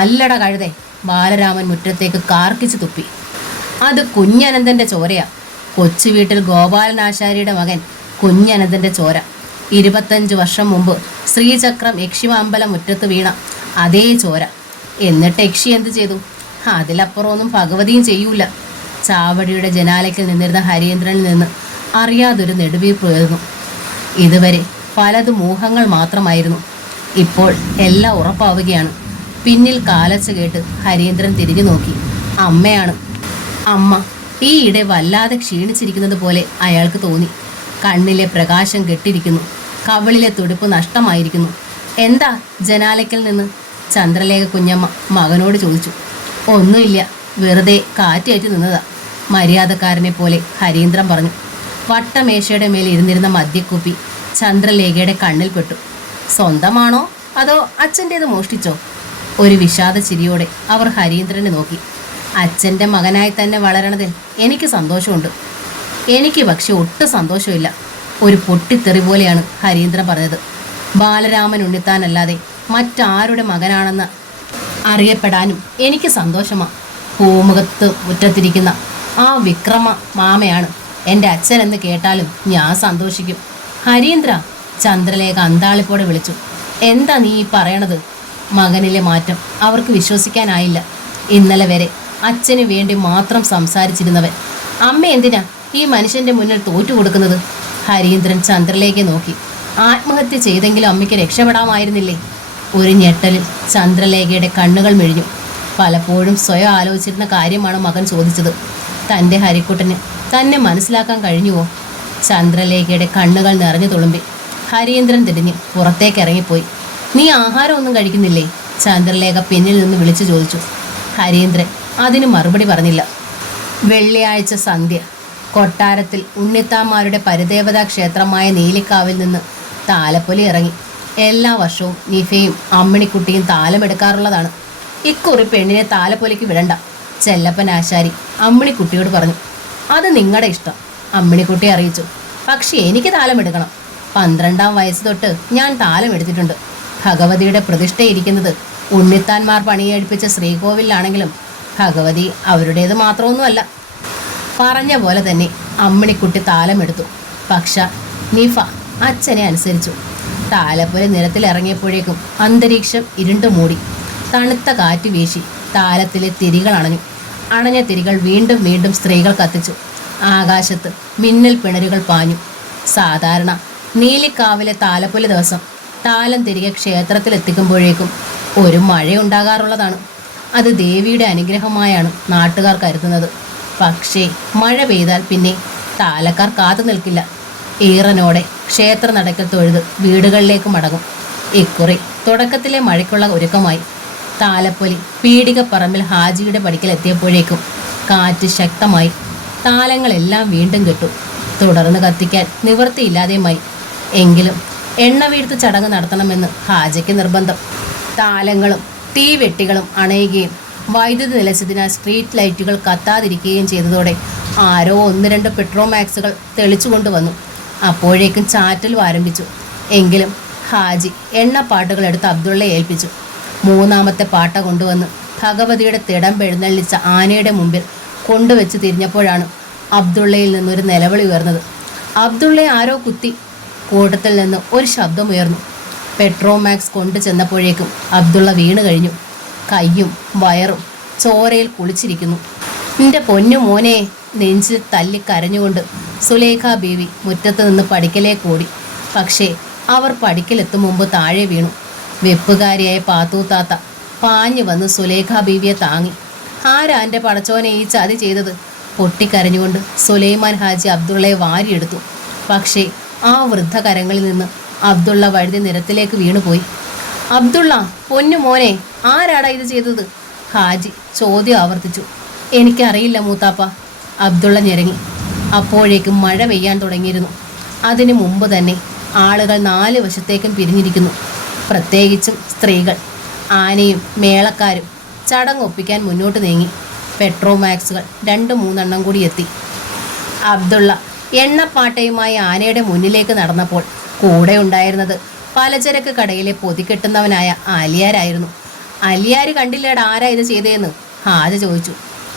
അല്ലട കഴുതേ, ബാലരാമൻ മുറ്റത്തേക്ക് കാർക്കിച്ചു തുപ്പി. അത് കുഞ്ഞനന്തൻ്റെ ചോരയാ. കൊച്ചു വീട്ടിൽ ഗോപാലനാശാരിയുടെ മകൻ കുഞ്ഞനന്തൻ്റെ ചോര. 25 വർഷം മുമ്പ് ശ്രീചക്രം യക്ഷിമ അമ്പലം മുറ്റത്ത് വീണ അതേ ചോര. എന്നിട്ട് യക്ഷി എന്ത് ചെയ്തു? അതിലപ്പുറമൊന്നും ഭഗവതിയും ചെയ്യൂല. ചാവടിയുടെ ജനാലയ്ക്കൽ നിന്നിരുന്ന ഹരീന്ദ്രനിൽ നിന്ന് അറിയാതൊരു നെടുവീർപ്പുയർന്നു. ഇതുവരെ പലതും ഊഹങ്ങൾ മാത്രമായിരുന്നു. ഇപ്പോൾ എല്ലാം ഉറപ്പാവുകയാണ്. പിന്നിൽ കാലച്ച കേട്ട് ഹരീന്ദ്രൻ തിരിഞ്ഞു നോക്കി. അമ്മയാണ്. അമ്മ ഈയിടെ വല്ലാതെ ക്ഷീണിച്ചിരിക്കുന്നത് പോലെ അയാൾക്ക് തോന്നി. കണ്ണിലെ പ്രകാശം കെട്ടിരിക്കുന്നു. കവിളിലെ തുടിപ്പ് നഷ്ടമായിരിക്കുന്നു. എന്താ ജനാലയ്ക്കൽ നിന്ന്? ചന്ദ്രലേഖ കുഞ്ഞമ്മ മകനോട് ചോദിച്ചു. ഒന്നുമില്ല, വെറുതെ കാറ്റേറ്റ് നിന്നതാ, മര്യാദക്കാരനെ പോലെ ഹരീന്ദ്രൻ പറഞ്ഞു. വട്ടമേശയുടെ മേൽ ഇരുന്നിരുന്ന മദ്യക്കുപ്പി ചന്ദ്രലേഖയുടെ കണ്ണിൽ പെട്ടു. സ്വന്തമാണോ അതോ അച്ഛൻ്റേത് മോഷ്ടിച്ചോ? ഒരു വിഷാദ ചിരിയോടെ അവർ ഹരീന്ദ്രനെ നോക്കി. അച്ഛൻ്റെ മകനായി തന്നെ വളരണതിൽ എനിക്ക് സന്തോഷമുണ്ട്. എനിക്ക് പക്ഷെ ഒട്ടും സന്തോഷമില്ല. ഒരു പൊട്ടിത്തെറി പോലെയാണ് ഹരീന്ദ്രൻ പറഞ്ഞത്. ബാലരാമൻ ഉണ്ണിത്താനല്ലാതെ മറ്റാരുടെ മകനാണെന്ന് അറിയപ്പെടാനും എനിക്ക് സന്തോഷമാണ്. പൂമുഖത്ത് മുറ്റത്തിരിക്കുന്ന ആ വിക്രമ മാമയാണ് എൻ്റെ അച്ഛനെന്ന് കേട്ടാലും ഞാൻ സന്തോഷിക്കും. ഹരീന്ദ്ര, ചന്ദ്രലേഖ അന്താളിപ്പോടെ വിളിച്ചു. എന്താ നീ പറയണത്? മകനിലെ മാറ്റം അവർക്ക് വിശ്വസിക്കാനായില്ല. ഇന്നലെ വരെ അച്ഛന് വേണ്ടി മാത്രം സംസാരിച്ചിരുന്നവൻ അമ്മ എന്തിനാ ഈ മനുഷ്യൻ്റെ മുന്നിൽ തോറ്റു കൊടുക്കുന്നത്? ഹരീന്ദ്രൻ ചന്ദ്രലേഖയെ നോക്കി. ആത്മഹത്യ ചെയ്തെങ്കിലും അമ്മയ്ക്ക് രക്ഷപ്പെടാമായിരുന്നില്ലേ? ഒരു ഞെട്ടലിൽ ചന്ദ്രലേഖയുടെ കണ്ണുകൾ മിഴിഞ്ഞു. പലപ്പോഴും സ്വയം ആലോചിച്ചിരുന്ന കാര്യമാണ് മകൻ ചോദിച്ചത്. തൻ്റെ ഹരിക്കുട്ടന് തന്നെ മനസ്സിലാക്കാൻ കഴിഞ്ഞുവോ? ചന്ദ്രലേഖയുടെ കണ്ണുകൾ നിറഞ്ഞു തുളുമ്പി. ഹരീന്ദ്രൻ തിരിഞ്ഞ് പുറത്തേക്ക് ഇറങ്ങിപ്പോയി. നീ ആഹാരമൊന്നും കഴിക്കുന്നില്ലേ? ചന്ദ്രലേഖ പിന്നിൽ നിന്ന് വിളിച്ചു ചോദിച്ചു. ഹരീന്ദ്രൻ അതിന് മറുപടി പറഞ്ഞില്ല. വെള്ളിയാഴ്ച സന്ധ്യ കൊട്ടാരത്തിൽ ഉണ്ണിത്താന്മാരുടെ പരിദേവതാ ക്ഷേത്രമായ നീലിക്കാവിൽ നിന്ന് താലപ്പൊലി ഇറങ്ങി. എല്ലാ വർഷവും നിഫയും അമ്മിണിക്കുട്ടിയും താലമെടുക്കാറുള്ളതാണ്. ഇക്കുറി പെണ്ണിനെ താലപ്പൊലിക്ക് വിടണ്ട, ചെല്ലപ്പൻ ആശാരി അമ്മിണിക്കുട്ടിയോട് പറഞ്ഞു. അത് നിങ്ങളുടെ ഇഷ്ടം, അമ്മിണിക്കുട്ടി അറിയിച്ചു. പക്ഷേ എനിക്ക് താലമെടുക്കണം. 12ാം വയസ്സ് തൊട്ട് ഞാൻ താലമെടുത്തിട്ടുണ്ട്. ഭഗവതിയുടെ പ്രതിഷ്ഠയിരിക്കുന്നത് ഉണ്ണിത്താന്മാർ പണിയെടുപ്പിച്ച ശ്രീകോവിലാണെങ്കിലും ഭഗവതി അവരുടേത് മാത്രമൊന്നുമല്ല. പറഞ്ഞ പോലെ തന്നെ അമ്മിണിക്കുട്ടി താലമെടുത്തു. പക്ഷെ നിഫ അച്ഛനെ അനുസരിച്ചു. താലപ്പൊലി നിരത്തിലിറങ്ങിയപ്പോഴേക്കും അന്തരീക്ഷം ഇരുണ്ടു മൂടി. തണുത്ത കാറ്റ് വീശി താലത്തിലെ തിരികൾ അണഞ്ഞു. അണഞ്ഞ തിരികൾ വീണ്ടും വീണ്ടും സ്ത്രീകൾ കത്തിച്ചു. ആകാശത്ത് മിന്നൽ പിണരുകൾ പാഞ്ഞു. സാധാരണ നീലിക്കാവിലെ താലപ്പൊലി ദിവസം താലം തിരികെ ക്ഷേത്രത്തിലെത്തിക്കുമ്പോഴേക്കും ഒരു മഴയുണ്ടാകാറുള്ളതാണ്. അത് ദേവിയുടെ അനുഗ്രഹമായാണ് നാട്ടുകാർ കരുതുന്നത്. പക്ഷേ മഴ പെയ്താൽ പിന്നെ താലക്കാർ കാത്തു നിൽക്കില്ല. ഈറനോടെ ക്ഷേത്ര നടക്കൽ തൊഴുത് വീടുകളിലേക്ക് മടങ്ങും. ഇക്കുറി തുടക്കത്തിലെ മഴയ്ക്കുള്ള ഒരുക്കമായി. താലപ്പൊലി പീടികപ്പറമ്പിൽ ഹാജിയുടെ പടിക്കലെത്തിയപ്പോഴേക്കും കാറ്റ് ശക്തമായി. താലങ്ങളെല്ലാം വീണ്ടും കെട്ടു. തുടർന്ന് കത്തിക്കാൻ നിവൃത്തിയില്ലാതെയുമായി. എങ്കിലും എണ്ണ വീഴ്ത്ത് ചടങ്ങ് നടത്തണമെന്ന് ഹാജിക്ക് നിർബന്ധം. താലങ്ങളും തീവെട്ടികളും അണയുകയും വൈദ്യുതി നിലച്ചതിനാൽ സ്ട്രീറ്റ് ലൈറ്റുകൾ കത്താതിരിക്കുകയും ചെയ്തതോടെ ആരോ 1-2 പെട്രോമാക്സുകൾ തെളിച്ചു കൊണ്ടുവന്നു. അപ്പോഴേക്കും ചാറ്റലും ആരംഭിച്ചു. എങ്കിലും ഹാജി എണ്ണപ്പാട്ടുകൾ എടുത്ത് അബ്ദുള്ളയെ ഏൽപ്പിച്ചു. 3ാമത്തെ പാട്ട കൊണ്ടുവന്ന് ഭഗവതിയുടെ തിടം എഴുന്നള്ളിച്ച ആനയുടെ മുമ്പിൽ കൊണ്ടുവച്ച് തിരിഞ്ഞപ്പോഴാണ് അബ്ദുള്ളയിൽ നിന്നൊരു നിലവിളി ഉയർന്നത്. അബ്ദുള്ളയെ ആരോ കുത്തി. കൂട്ടത്തിൽ നിന്ന് ഒരു ശബ്ദമുയർന്നു. പെട്രോമാക്സ് കൊണ്ടു ചെന്നപ്പോഴേക്കും അബ്ദുള്ള വീണ് കഴിഞ്ഞു. കയ്യും വയറും ചോരയിൽ കുളിച്ചിരിക്കുന്നു. നിന്റെ പൊന്നു മോനെ, നെഞ്ചിൽ തല്ലി കരഞ്ഞുകൊണ്ട് സുലേഖ ബീവി മുറ്റത്ത് നിന്ന് പടിക്കലേക്ക് ഓടി. പക്ഷേ അവർ പടിക്കലെത്തും മുമ്പ് താഴെ വീണു. വെപ്പുകാരിയായ പാത്തൂത്താത്ത പാഞ്ഞു വന്ന് സുലേഖ ബീവിയെ താങ്ങി. ആരാ എൻ്റെ പടച്ചോനെ ഈ ചതി ചെയ്തത്? പൊട്ടിക്കരഞ്ഞുകൊണ്ട് സുലൈമാൻ ഹാജി അബ്ദുള്ളയെ വാരിയെടുത്തു. പക്ഷേ ആ വൃദ്ധ കരങ്ങളിൽ നിന്ന് അബ്ദുള്ള വഴുതി നിരത്തിലേക്ക് വീണുപോയി. അബ്ദുള്ള, പൊന്നു മോനെ, ആരാടാ ഇത് ചെയ്തത്? ഹാജി ചോദ്യം ആവർത്തിച്ചു. എനിക്കറിയില്ല മൂത്താപ്പ, അബ്ദുള്ള ഞെരങ്ങി. അപ്പോഴേക്കും മഴ പെയ്യാൻ തുടങ്ങിയിരുന്നു. അതിനു മുമ്പ് തന്നെ ആളുകൾ 4 വശത്തേക്കും പിരിഞ്ഞിരിക്കുന്നു. പ്രത്യേകിച്ചും സ്ത്രീകൾ. ആനയും മേളക്കാരും ചടങ്ങൊപ്പിക്കാൻ മുന്നോട്ട് നീങ്ങി. പെട്രോമാക്സുകൾ 2-3 കൂടി എത്തി. അബ്ദുള്ള എണ്ണപ്പാട്ടയുമായി ആനയുടെ മുന്നിലേക്ക് നടന്നപ്പോൾ കൂടെ ഉണ്ടായിരുന്നത് പലചരക്ക് കടയിലെ പൊതിക്കെട്ടുന്നവനായ അലിയാരായിരുന്നു. അലിയാർ കണ്ടില്ലേടാ ആരാ ഇത് ചെയ്തതെന്ന് ഹാജി ചോദിച്ചു.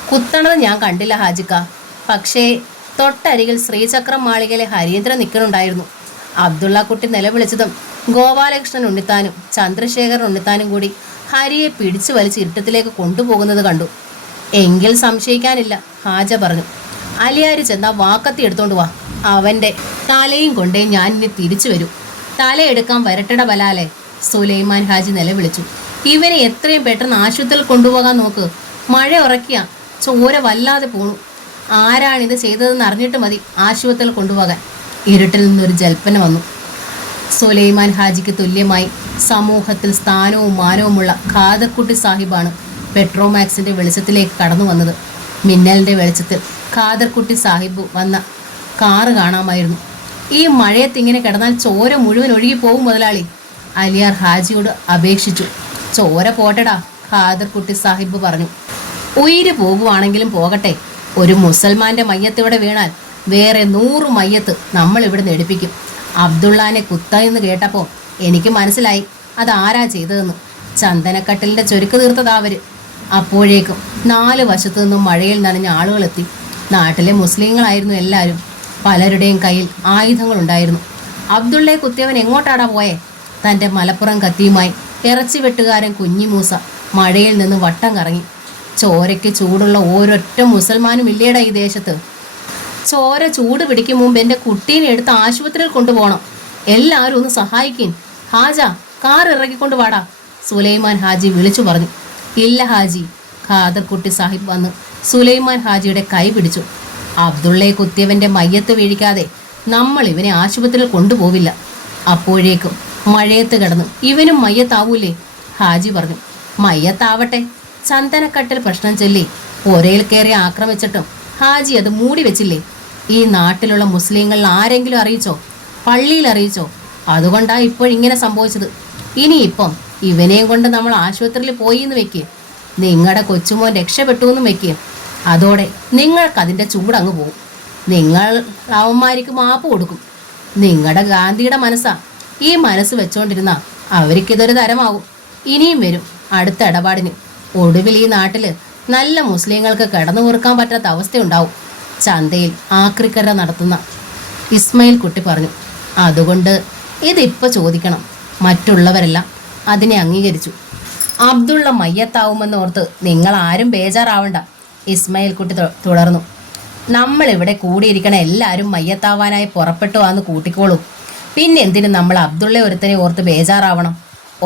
കുത്തണത് ഞാൻ കണ്ടില്ല ഹാജിക്ക, പക്ഷേ തൊട്ടരികിൽ ശ്രീചക്രം മാളികയിലെ ഹരീന്ദ്രൻ നിൽക്കുന്നുണ്ടായിരുന്നു. അബ്ദുള്ള കുട്ടി നിലവിളിച്ചതും ഗോപാലകൃഷ്ണൻ ഉണ്ണിത്താനും ചന്ദ്രശേഖരൻ ഉണ്ണിത്താനും കൂടി ഹരിയെ പിടിച്ചു വലിച്ച് ഇരുട്ടത്തിലേക്ക് കൊണ്ടുപോകുന്നത് കണ്ടു. എങ്കിൽ സംശയിക്കാനില്ല, ഹാജ പറഞ്ഞു. അലിയാര് ചെന്നാ വാക്കത്തി എടുത്തോണ്ട് വാ. അവന്റെ തലയും കൊണ്ടേ ഞാൻ ഇനി തിരിച്ചു വരൂ. തലയെടുക്കാൻ വരട്ടട ബലാലെ, സുലൈമാൻ ഹാജി നിലവിളിച്ചു. ഇവനെ എത്രയും പെട്ടെന്ന് ആശുപത്രിയിൽ കൊണ്ടുപോകാൻ നോക്ക്. മഴ ഉറക്കിയ ചോര വല്ലാതെ പോണു. ആരാണിത് ചെയ്തതെന്ന് അറിഞ്ഞിട്ട് മതി ആശുപത്രിയിൽ കൊണ്ടുപോകാൻ. ഇരുട്ടിൽ നിന്നൊരു ജൽപ്പന വന്നു. സുലൈമാൻ ഹാജിക്ക് തുല്യമായി സമൂഹത്തിൽ സ്ഥാനവും മാനവുമുള്ള ഖാദർകുട്ടി സാഹിബാണ് പെട്രോമാക്സിന്റെ വെളിച്ചത്തിലേക്ക് കടന്നു വന്നത്. മിന്നലിന്റെ വെളിച്ചത്തിൽ ഖാദർകുട്ടി സാഹിബ് വന്ന കാറ് കാണാമായിരുന്നു. ഈ മഴയത്ത് ഇങ്ങനെ കിടന്നാൽ ചോര മുഴുവൻ ഒഴുകിപ്പോവും മുതലാളി, അലിയാർ ഹാജിയോട് അപേക്ഷിച്ചു. ചോര പോട്ടടാ, ഖാദർകുട്ടി സാഹിബ് പറഞ്ഞു. ഉയിര് പോകുവാണെങ്കിലും പോകട്ടെ. ഒരു മുസൽമാന്റെ മയ്യത്ത് ഇവിടെ വീണാൽ വേറെ 100 മയ്യത്ത് നമ്മൾ ഇവിടെ നെടുപ്പിക്കും. അബ്ദുള്ളാനെ കുത്തയെന്ന് കേട്ടപ്പോൾ എനിക്ക് മനസ്സിലായി അതാരാ ചെയ്തതെന്ന്. ചന്ദനക്കട്ടിലിന്റെ ചൊരുക്ക് തീർത്തതാവര്. അപ്പോഴേക്കും 4 വശത്തു നിന്നും മഴയിൽ നനഞ്ഞ ആളുകളെത്തി. നാട്ടിലെ മുസ്ലിങ്ങളായിരുന്നു എല്ലാവരും. പലരുടെയും കയ്യിൽ ആയുധങ്ങളുണ്ടായിരുന്നു. അബ്ദുള്ളയെ കുത്തിയവൻ എങ്ങോട്ടാടാ പോയെ? തൻ്റെ മലപ്പുറം കത്തിയുമായി ഇറച്ചി വെട്ടുകാരൻ കുഞ്ഞിമൂസ മഴയിൽ നിന്ന് വട്ടം കറങ്ങി. ചോരയ്ക്ക് ചൂടുള്ള ഓരൊറ്റ മുസൽമാനും ഇല്ലേടാ ഈ ദേശത്ത്. ചോര ചൂട് പിടിക്കും മുമ്പ് എൻ്റെ കുട്ടീനെ എടുത്ത് ആശുപത്രിയിൽ കൊണ്ടുപോകണം. എല്ലാവരും ഒന്ന് സഹായിക്കും. ഹാജ, കാർ ഇറക്കിക്കൊണ്ട് വാടാ, സുലൈമാൻ ഹാജി വിളിച്ചു പറഞ്ഞു. ഇല്ല ഹാജി, ഖാദർകുട്ടി സാഹിബ് വന്ന് സുലൈമാൻ ഹാജിയുടെ കൈ പിടിച്ചു. അബ്ദുള്ളയെ കുത്തിയവൻ്റെ മയ്യത്ത് വീഴിക്കാതെ നമ്മൾ ഇവനെ ആശുപത്രിയിൽ കൊണ്ടുപോവില്ല. അപ്പോഴേക്കും മഴയത്ത് കിടന്ന് ഇവനും മയ്യത്താവൂലേ? ഹാജി പറഞ്ഞു. മയ്യത്താവട്ടെ. ചന്ദനക്കട്ടിൽ പ്രശ്നം ചൊല്ലി ഒരയിൽ കയറി ആക്രമിച്ചിട്ടും ഹാജി അത് മൂടി വെച്ചില്ലേ? ഈ നാട്ടിലുള്ള മുസ്ലിങ്ങളിൽ ആരെങ്കിലും അറിയിച്ചോ? പള്ളിയിൽ അറിയിച്ചോ? അതുകൊണ്ടാ ഇപ്പോഴിങ്ങനെ സംഭവിച്ചത്. ഇനിയിപ്പം ഇവനെയും കൊണ്ട് നമ്മൾ ആശുപത്രിയിൽ പോയി എന്ന് വെക്ക്. നിങ്ങളുടെ കൊച്ചുമോൻ രക്ഷപ്പെട്ടു എന്നും വെക്ക്. അതോടെ നിങ്ങൾക്കതിൻ്റെ ചൂടങ്ങ് പോകും. നിങ്ങൾ അവന്മാർക്ക് മാപ്പ് കൊടുക്കും. നിങ്ങളുടെ ഗാന്ധിയുടെ മനസ്സാ. ഈ മനസ്സ് വെച്ചോണ്ടിരുന്ന അവർക്കിതൊരു തരമാവും. ഇനിയും വരും അടുത്ത ഇടപാടിന്. ഒടുവിൽ ഈ നാട്ടിൽ നല്ല മുസ്ലിങ്ങൾക്ക് കിടന്നു മുറുക്കാൻ പറ്റാത്ത അവസ്ഥയുണ്ടാവും. ചന്തയിൽ ആക്രിക്കര നടത്തുന്ന ഇസ്മയിൽ കുട്ടി പറഞ്ഞു. അതുകൊണ്ട് ഇതിപ്പോൾ ചോദിക്കണം. മറ്റുള്ളവരെല്ലാം അതിനെ അംഗീകരിച്ചു. അബ്ദുള്ള മയ്യത്താവുമെന്നോർത്ത് നിങ്ങൾ ആരും ബേജാറാവണ്ട, ഇസ്മയിൽ കുട്ടി തുടർന്നു. നമ്മളിവിടെ കൂടിയിരിക്കണ എല്ലാവരും മയ്യത്താവാനായി പുറപ്പെട്ടു വന്ന് കൂട്ടിക്കോളൂ. പിന്നെ എന്തിനു നമ്മൾ അബ്ദുള്ള ഒരുത്തനെ ഓർത്ത് ബേജാറാവണം?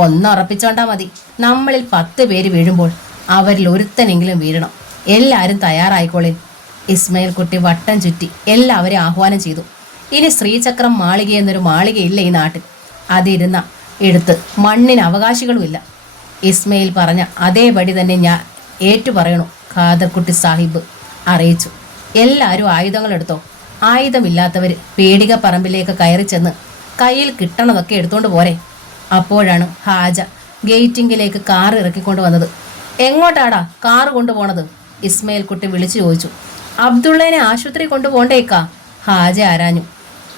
ഒന്നുറപ്പിച്ചോണ്ടാ മതി. നമ്മളിൽ 10 പേര് വീഴുമ്പോൾ അവരിൽ ഒരുത്തനെങ്കിലും വീഴണം. എല്ലാവരും തയ്യാറായിക്കോളേ. ഇസ്മയിൽ കുട്ടി വട്ടം ചുറ്റി എല്ലാവരെയും ആഹ്വാനം ചെയ്തു. ഇനി ശ്രീചക്രം മാളിക എന്നൊരു മാളികയില്ല ഈ നാട്ടിൽ. അതിരുന്ന എടുത്ത് മണ്ണിന് അവകാശികളുമില്ല. ഇസ്മയിൽ പറഞ്ഞ അതേപടി തന്നെ ഞാൻ ഏറ്റുപറയണു, ഖാദർകുട്ടി സാഹിബ് അറിയിച്ചു. എല്ലാവരും ആയുധങ്ങളെടുത്തോ. ആയുധമില്ലാത്തവർ പേടിക പറമ്പിലേക്ക് കയറി ചെന്ന് കയ്യിൽ കിട്ടണതൊക്കെ എടുത്തോണ്ട് പോരെ. അപ്പോഴാണ് ഹാജ ഗേറ്റിങ്കിലേക്ക് കാർ ഇറക്കിക്കൊണ്ട് വന്നത്. എങ്ങോട്ടാടാ കാറ് കൊണ്ടുപോണത്? ഇസ്മയിൽ കുട്ടി വിളിച്ചു ചോദിച്ചു. അബ്ദുള്ളനെ ആശുപത്രി കൊണ്ടുപോണ്ടേക്കാ, ഹാജ ആരാഞ്ഞു.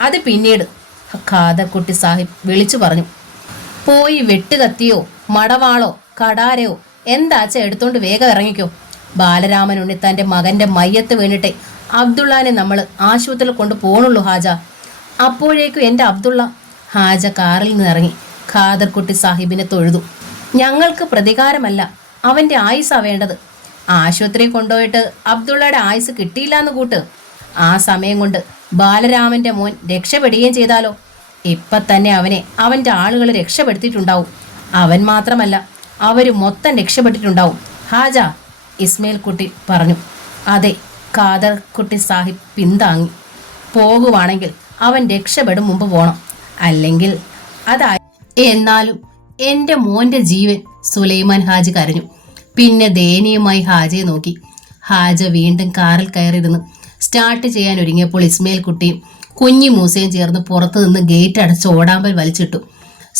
അത് പിന്നീട്, ഖാദർകുട്ടി സാഹിബ് വിളിച്ചു പറഞ്ഞു. പോയി വെട്ടുകത്തിയോ മടവാളോ കടാരയോ എന്താച്ച എടുത്തോണ്ട് വേഗം ഇറങ്ങിക്കോ. ബാലരാമൻ ഉണ്ണിത്താൻ്റെ മകൻ്റെ മയ്യത്ത് വീണിട്ടെ അബ്ദുള്ളാനെ നമ്മൾ ആശുപത്രിയിൽ കൊണ്ട് പോണുള്ളൂ ഹാജ. അപ്പോഴേക്കും എൻ്റെ അബ്ദുള്ള. ഹാജ കാറിൽ നിന്നിറങ്ങി ഖാദർകുട്ടി സാഹിബിനെ തൊഴുതു. ഞങ്ങൾക്ക് പ്രതികാരമല്ല, അവൻ്റെ ആയുസാ വേണ്ടത്. ആശുപത്രിയിൽ കൊണ്ടുപോയിട്ട് അബ്ദുള്ളയുടെ ആയുസ് കിട്ടിയില്ല എന്ന് കൂട്ട്. ആ സമയം കൊണ്ട് ബാലരാമൻ്റെ മോൻ രക്ഷപ്പെടുകയും ചെയ്താലോ? ഇപ്പം തന്നെ അവനെ അവൻ്റെ ആളുകൾ രക്ഷപ്പെടുത്തിയിട്ടുണ്ടാവും. അവൻ മാത്രമല്ല, അവർ മൊത്തം രക്ഷപ്പെട്ടിട്ടുണ്ടാവും ഹാജ, ഇസ്മയിൽ കുട്ടി പറഞ്ഞു. അതെ, ഖാദർകുട്ടി സാഹിബ് പിന്താങ്ങി. പോകുവാണെങ്കിൽ അവൻ രക്ഷപ്പെടും മുമ്പ് പോണം, അല്ലെങ്കിൽ അതായി. എന്നാലും എൻ്റെ മോൻ്റെ ജീവൻ, സുലൈമാൻ ഹാജി കരഞ്ഞു. പിന്നെ ദയനീയമായി ഹാജയെ നോക്കി. ഹാജ വീണ്ടും കാറിൽ കയറിയിരുന്ന് സ്റ്റാർട്ട് ചെയ്യാൻ ഒരുങ്ങിയപ്പോൾ ഇസ്മയിൽ കുട്ടിയും കുഞ്ഞി മൂസയും ചേർന്ന് പുറത്തു നിന്ന് ഗേറ്റ് അടച്ച് ഓടാമ്പൽ വലിച്ചിട്ടു.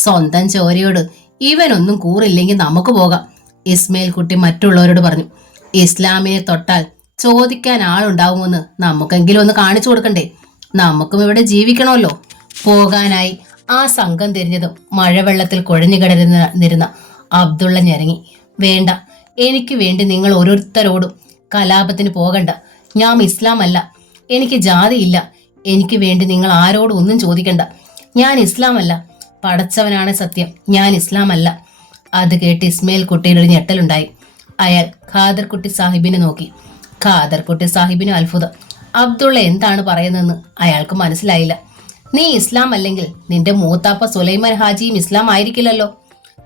സ്വന്തം ചോരയോട് ഇവനൊന്നും കൂറില്ലെങ്കിൽ നമുക്ക് പോകാം, ഇസ്മയിൽ കുട്ടി മറ്റുള്ളവരോട് പറഞ്ഞു. ഇസ്ലാമിനെ തൊട്ടാൽ ചോദിക്കാൻ ആളുണ്ടാവുമെന്ന് നമുക്കെങ്കിലും ഒന്ന് കാണിച്ചു കൊടുക്കണ്ടേ? നമുക്കും ഇവിടെ ജീവിക്കണമല്ലോ. പോകാനായി ആ സംഘം തിരിഞ്ഞതും മഴവെള്ളത്തിൽ കുഴഞ്ഞു കിടന്നിരുന്ന അബ്ദുള്ള ഞരങ്ങി. വേണ്ട, എനിക്ക് വേണ്ടി നിങ്ങൾ ഓരോരുത്തരോടും കലാപത്തിന് പോകണ്ട. ഞാൻ ഇസ്ലാം അല്ല, എനിക്ക് ജാതിയില്ല. എനിക്ക് വേണ്ടി നിങ്ങൾ ആരോടും ഒന്നും ചോദിക്കണ്ട. ഞാൻ ഇസ്ലാം അല്ല, പടച്ചവനാണ് സത്യം, ഞാൻ ഇസ്ലാം അല്ല. അത് കേട്ട് ഇസ്മയിൽ കുട്ടിയുടെ ഒരു ഞെട്ടലുണ്ടായി. അയാൾ ഖാദർ കുട്ടി സാഹിബിനെ നോക്കി. ഖാദർ കുട്ടി സാഹിബിന് അത്ഭുതം. അബ്ദുള്ള എന്താണ് പറയുന്നതെന്ന് അയാൾക്ക് മനസ്സിലായില്ല. നീ ഇസ്ലാം അല്ലെങ്കിൽ നിന്റെ മൂത്താപ്പ സുലൈമാൻ ഹാജിയും ഇസ്ലാം ആയിരിക്കില്ലല്ലോ,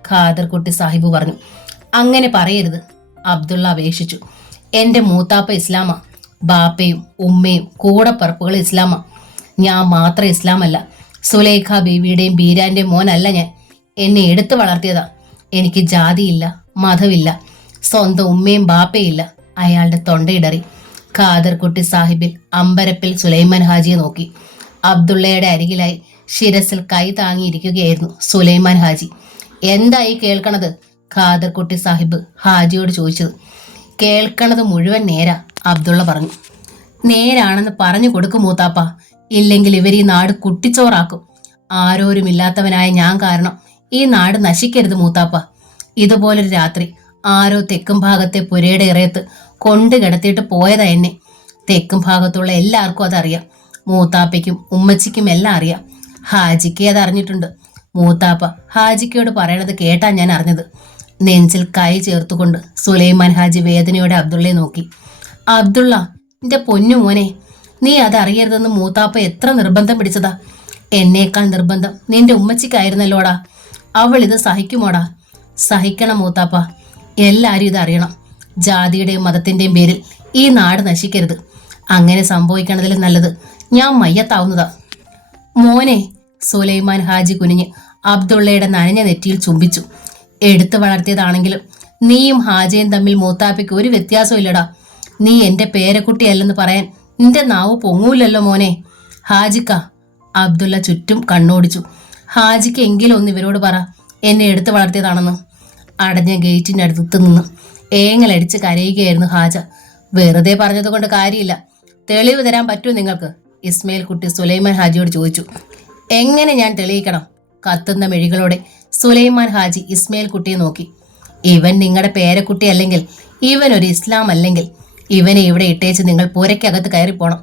ഖാദർ കുട്ടി സാഹിബ് പറഞ്ഞു. അങ്ങനെ പറയരുത്, അബ്ദുള്ള അപേക്ഷിച്ചു. എന്റെ മൂത്താപ്പ ഇസ്ലാമാ. ബാപ്പയും ഉമ്മയും കൂടപ്പറപ്പുകളും ഇസ്ലാമാ. ഞാൻ മാത്രം ഇസ്ലാമല്ല. സുലൈഖ ബീവിയുടെയും ബീരാന്റെയും മോനല്ല ഞാൻ. എന്നെ എടുത്തു വളർത്തിയതാ. എനിക്ക് ജാതിയില്ല, മതമില്ല, സ്വന്തം ഉമ്മയും ബാപ്പയില്ല. അയാളുടെ തൊണ്ടയിടറി. ഖാദർ കുട്ടി സാഹിബിൽ അമ്പരപ്പിൽ സുലൈമാൻ ഹാജിയെ നോക്കി. അബ്ദുള്ളയുടെ അരികിലായി ശിരസിൽ കൈ താങ്ങിയിരിക്കുകയായിരുന്നു സുലൈമാൻ ഹാജി. എന്തായി കേൾക്കണത്? ഖാദർ കുട്ടി സാഹിബ് ഹാജിയോട് ചോദിച്ചത്. കേൾക്കണത് മുഴുവൻ നേരാ, അബ്ദുള്ള പറഞ്ഞു. നേരാണെന്ന് പറഞ്ഞു കൊടുക്കും മൂത്താപ്പ, ഇല്ലെങ്കിൽ ഇവർ ഈ നാട് കുട്ടിച്ചോറാക്കും. ആരോരുമില്ലാത്തവനായ ഞാൻ കാരണം ഈ നാട് നശിക്കരുത് മൂത്താപ്പ. ഇതുപോലൊരു രാത്രി ആരോ തെക്കും ഭാഗത്തെ പുരയുടെ ഇറയത്ത് കൊണ്ടു കിടത്തിയിട്ട് പോയതാ എന്നെ. തെക്കും ഭാഗത്തുള്ള എല്ലാവർക്കും അതറിയാം. മൂത്താപ്പയ്ക്കും ഉമ്മച്ചിക്കും എല്ലാം അറിയാം. ഹാജിക്ക് അത് അറിഞ്ഞിട്ടുണ്ട്. മൂത്താപ്പ ഹാജിക്കയോട് പറയണത് കേട്ടാ ഞാൻ അറിഞ്ഞത്. നെഞ്ചിൽ കൈ ചേർത്തുകൊണ്ട് സുലൈമാൻ ഹാജി വേദനയോടെ അബ്ദുള്ളയെ നോക്കി. അബ്ദുള്ള, എന്റെ പൊന്നു മോനെ, നീ അതറിയരുതെന്ന് മൂത്താപ്പ എത്ര നിർബന്ധം പിടിച്ചതാ. എന്നേക്കാൾ നിർബന്ധം നിന്റെ ഉമ്മച്ചിക്കായിരുന്നല്ലോടാ. അവൾ ഇത് സഹിക്കുമോടാ? സഹിക്കണം മൂത്താപ്പ. എല്ലാരും ഇത് അറിയണം. ജാതിയുടെയും മതത്തിന്റെയും പേരിൽ ഈ നാട് നശിക്കരുത്. അങ്ങനെ സംഭവിക്കണതിൽ നല്ലത് ഞാൻ മയ്യത്താവുന്നതാ. മോനെ, സുലൈമാൻ ഹാജി കുനിഞ്ഞ് അബ്ദുള്ളയുടെ നനഞ്ഞ നെറ്റിയിൽ ചുംബിച്ചു. എടുത്തു വളർത്തിയതാണെങ്കിലും നീയും ഹാജയും തമ്മിൽ മൂത്താപ്പയ്ക്ക് ഒരു വ്യത്യാസവും ഇല്ലടാ. നീ എന്റെ പേരക്കുട്ടിയല്ലെന്ന് പറയാൻ നിന്റെ നാവ് പൊങ്ങൂലല്ലോ മോനെ. ഹാജിക്ക. അബ്ദുള്ള ചുറ്റും കണ്ണോടിച്ചു. ഹാജിക്ക് എങ്കിലും ഒന്ന് ഇവരോട് പറ, എന്നെ എടുത്തു വളർത്തിയതാണെന്ന്. അടഞ്ഞ ഗേറ്റിന്റെ അടുത്ത് നിന്ന് ഏങ്ങലടിച്ച് കരയുകയായിരുന്നു ഹാജ. വെറുതെ പറഞ്ഞതുകൊണ്ട് കാര്യമില്ല, തെളിവ് തരാൻ പറ്റുമോ നിങ്ങൾക്ക്? ഇസ്മയിൽ കുട്ടി സുലൈമാൻ ഹാജിയോട് ചോദിച്ചു. എങ്ങനെ ഞാൻ തെളിയിക്കണം? കത്തുന്ന മെഴികളോടെ സുലൈമാൻ ഹാജി ഇസ്മയിൽ കുട്ടിയെ നോക്കി. ഇവൻ നിങ്ങളുടെ പേരക്കുട്ടി അല്ലെങ്കിൽ, ഇവൻ ഒരു ഇസ്ലാം അല്ലെങ്കിൽ, ഇവനെ ഇവിടെ ഇട്ടേച്ച് നിങ്ങൾ പുരയ്ക്കകത്ത് കയറിപ്പോണം,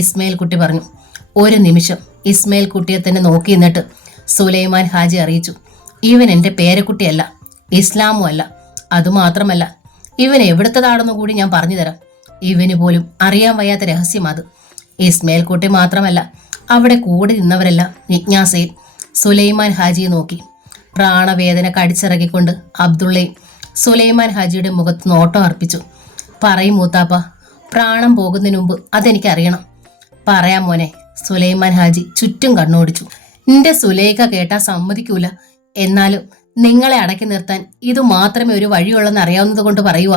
ഇസ്മയിൽ കുട്ടി പറഞ്ഞു. ഒരു നിമിഷം ഇസ്മയിൽ കുട്ടിയെ തന്നെ നോക്കി നിന്നിട്ട് സുലൈമാൻ ഹാജി അറിയിച്ചു. ഇവൻ എൻ്റെ പേരക്കുട്ടിയല്ല, ഇസ്ലാമും അല്ല. അതുമാത്രമല്ല, ഇവൻ എവിടുത്തതാണെന്നു കൂടി ഞാൻ പറഞ്ഞു തരാം. ഇവന് പോലും അറിയാൻ വയ്യാത്ത രഹസ്യം അത്. ഇസ്മയിൽ കുട്ടി മാത്രമല്ല, അവിടെ കൂടി നിന്നവരെല്ലാം ജിജ്ഞാസയിൽ സുലൈമാൻ ഹാജിയെ നോക്കി. പ്രാണവേദന കടിച്ചിറക്കിക്കൊണ്ട് അബ്ദുള്ളയും സുലൈമാൻ ഹാജിയുടെ മുഖത്ത് നോട്ടം അർപ്പിച്ചു. പറയും മൂത്താപ്പ, പ്രാണം പോകുന്നതിന് മുമ്പ് അതെനിക്കറിയണം. പറയാം മോനെ, സുലൈമാൻ ഹാജി ചുറ്റും കണ്ണോടിച്ചു. നിന്റെ സുലൈഖ കേട്ടാ സമ്മതിക്കൂല. എന്നാലും നിങ്ങളെ അടക്കി നിർത്താൻ ഇത് മാത്രമേ ഒരു വഴിയുള്ളെന്ന് അറിയാവുന്നത് കൊണ്ട് പറയുക.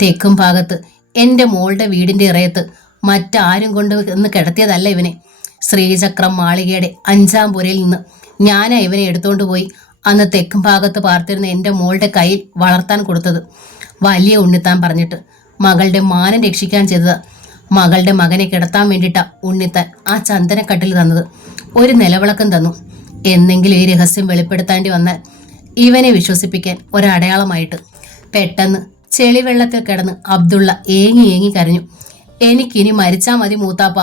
തെക്കും ഭാഗത്ത് എൻ്റെ മോളുടെ വീടിന്റെ ഇറയത്ത് മറ്റാരും കൊണ്ട് ഒന്ന് കിടത്തിയതല്ല ഇവനെ. ശ്രീചക്രം മാളികയുടെ 5-ാം പുരയിൽ നിന്ന് ഞാനാ ഇവനെ എടുത്തോണ്ട് പോയി അന്ന് തെക്കും ഭാഗത്ത് പാർത്തിരുന്ന എൻ്റെ മോളുടെ കയ്യിൽ വളർത്താൻ കൊടുത്തത്. വലിയ ഉണ്ണിത്താൻ പറഞ്ഞിട്ട് മകളുടെ മാനം രക്ഷിക്കാൻ ചെയ്തതാ. മകളുടെ മകനെ കിടത്താൻ വേണ്ടിയിട്ടാ ഉണ്ണിത്താൻ ആ ചന്ദനക്കട്ടിൽ തന്നത്. ഒരു നിലവിളക്കം തന്നു. എന്നെങ്കിലും ഈ രഹസ്യം വെളിപ്പെടുത്താണ്ടി വന്നാൽ ഇവനെ വിശ്വസിപ്പിക്കാൻ ഒരടയാളമായിട്ട്. പെട്ടെന്ന് ചെളിവെള്ളത്തിൽ കിടന്ന് അബ്ദുള്ള ഏങ്ങി ഏങ്ങി കരഞ്ഞു. എനിക്കിനി മരിച്ചാ മതി മൂത്താപ്പ.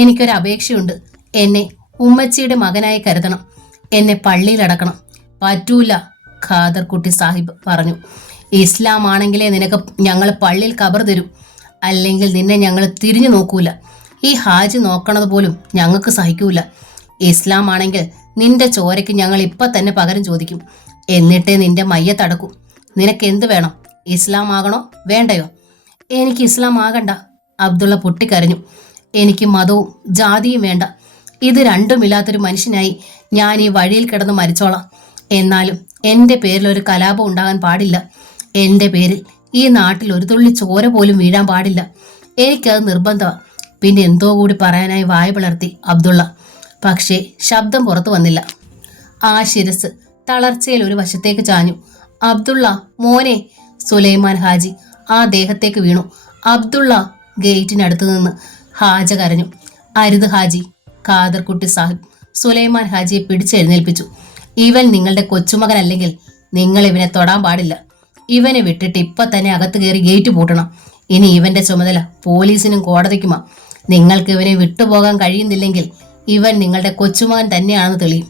എനിക്കൊരപേക്ഷയുണ്ട്. എന്നെ ഉമ്മച്ചിയുടെ മകനായി കരുതണം. എന്നെ പള്ളിയിലടക്കണം. പറ്റൂല, ഖാദർ കുട്ടി സാഹിബ് പറഞ്ഞു. ഇസ്ലാം ആണെങ്കിലേ നിനക്ക് ഞങ്ങൾ പള്ളിയിൽ ഖബർ തരൂ, അല്ലെങ്കിൽ നിന്നെ ഞങ്ങൾ തിരിഞ്ഞു നോക്കൂല. ഈ ഹാജി നോക്കണത് പോലും ഞങ്ങൾക്ക് സഹിക്കൂല. ഇസ്ലാം ആണെങ്കിൽ നിന്റെ ചോരയ്ക്ക് ഞങ്ങൾ ഇപ്പം തന്നെ പകരം ചോദിക്കും. എന്നിട്ടേ നിന്റെ മയ്യത്തടക്കും. നിനക്ക് എന്ത് വേണം? ഇസ്ലാം ആകണോ വേണ്ടയോ? എനിക്ക് ഇസ്ലാം ആകണ്ട, അബ്ദുള്ള പൊട്ടിക്കരഞ്ഞു. എനിക്ക് മതവും ജാതിയും വേണ്ട. ഇത് രണ്ടുമില്ലാത്തൊരു മനുഷ്യനായി ഞാൻ ഈ വഴിയിൽ കിടന്ന് മരിച്ചോളാം. എന്നാലും എൻ്റെ പേരിൽ ഒരു കലാപം ഉണ്ടാകാൻ പാടില്ല. എൻ്റെ പേരിൽ ഈ നാട്ടിൽ ഒരു തുള്ളി ചോര പോലും വീഴാൻ പാടില്ല. എനിക്കത് നിർബന്ധമാണ്. പിന്നെ എന്തോ കൂടി പറയാനായി വായ പിളർത്തി അബ്ദുള്ള. പക്ഷേ ശബ്ദം പുറത്തു വന്നില്ല. ആ ശിരസ് തളർച്ചയിൽ ഒരു വശത്തേക്ക് ചാഞ്ഞു. അബ്ദുള്ള മോനെ, സുലൈമാൻ ഹാജി ആ ദേഹത്തേക്ക് വീണു. അബ്ദുള്ള, ഗേറ്റിനടുത്ത് നിന്ന് ഹാജ കരഞ്ഞു. അരുത് ഹാജി, ഖാദർ കുട്ടി സാഹിബ് സുലൈമാൻ ഹാജിയെ പിടിച്ചെഴുന്നേൽപ്പിച്ചു. ഇവൻ നിങ്ങളുടെ കൊച്ചുമകനല്ലെങ്കിൽ നിങ്ങൾ ഇവനെ തൊടാൻ പാടില്ല. ഇവനെ വിട്ടിട്ട് ഇപ്പൊ തന്നെ അകത്ത് കയറി ഗേറ്റ് പൂട്ടണം. ഇനി ഇവന്റെ ചുമതല പോലീസിനും കോടതിക്കുമാ. നിങ്ങൾക്ക് ഇവനെ വിട്ടുപോകാൻ കഴിയുന്നില്ലെങ്കിൽ ഇവൻ നിങ്ങളുടെ കൊച്ചുമകൻ തന്നെയാണെന്ന് തെളിയും.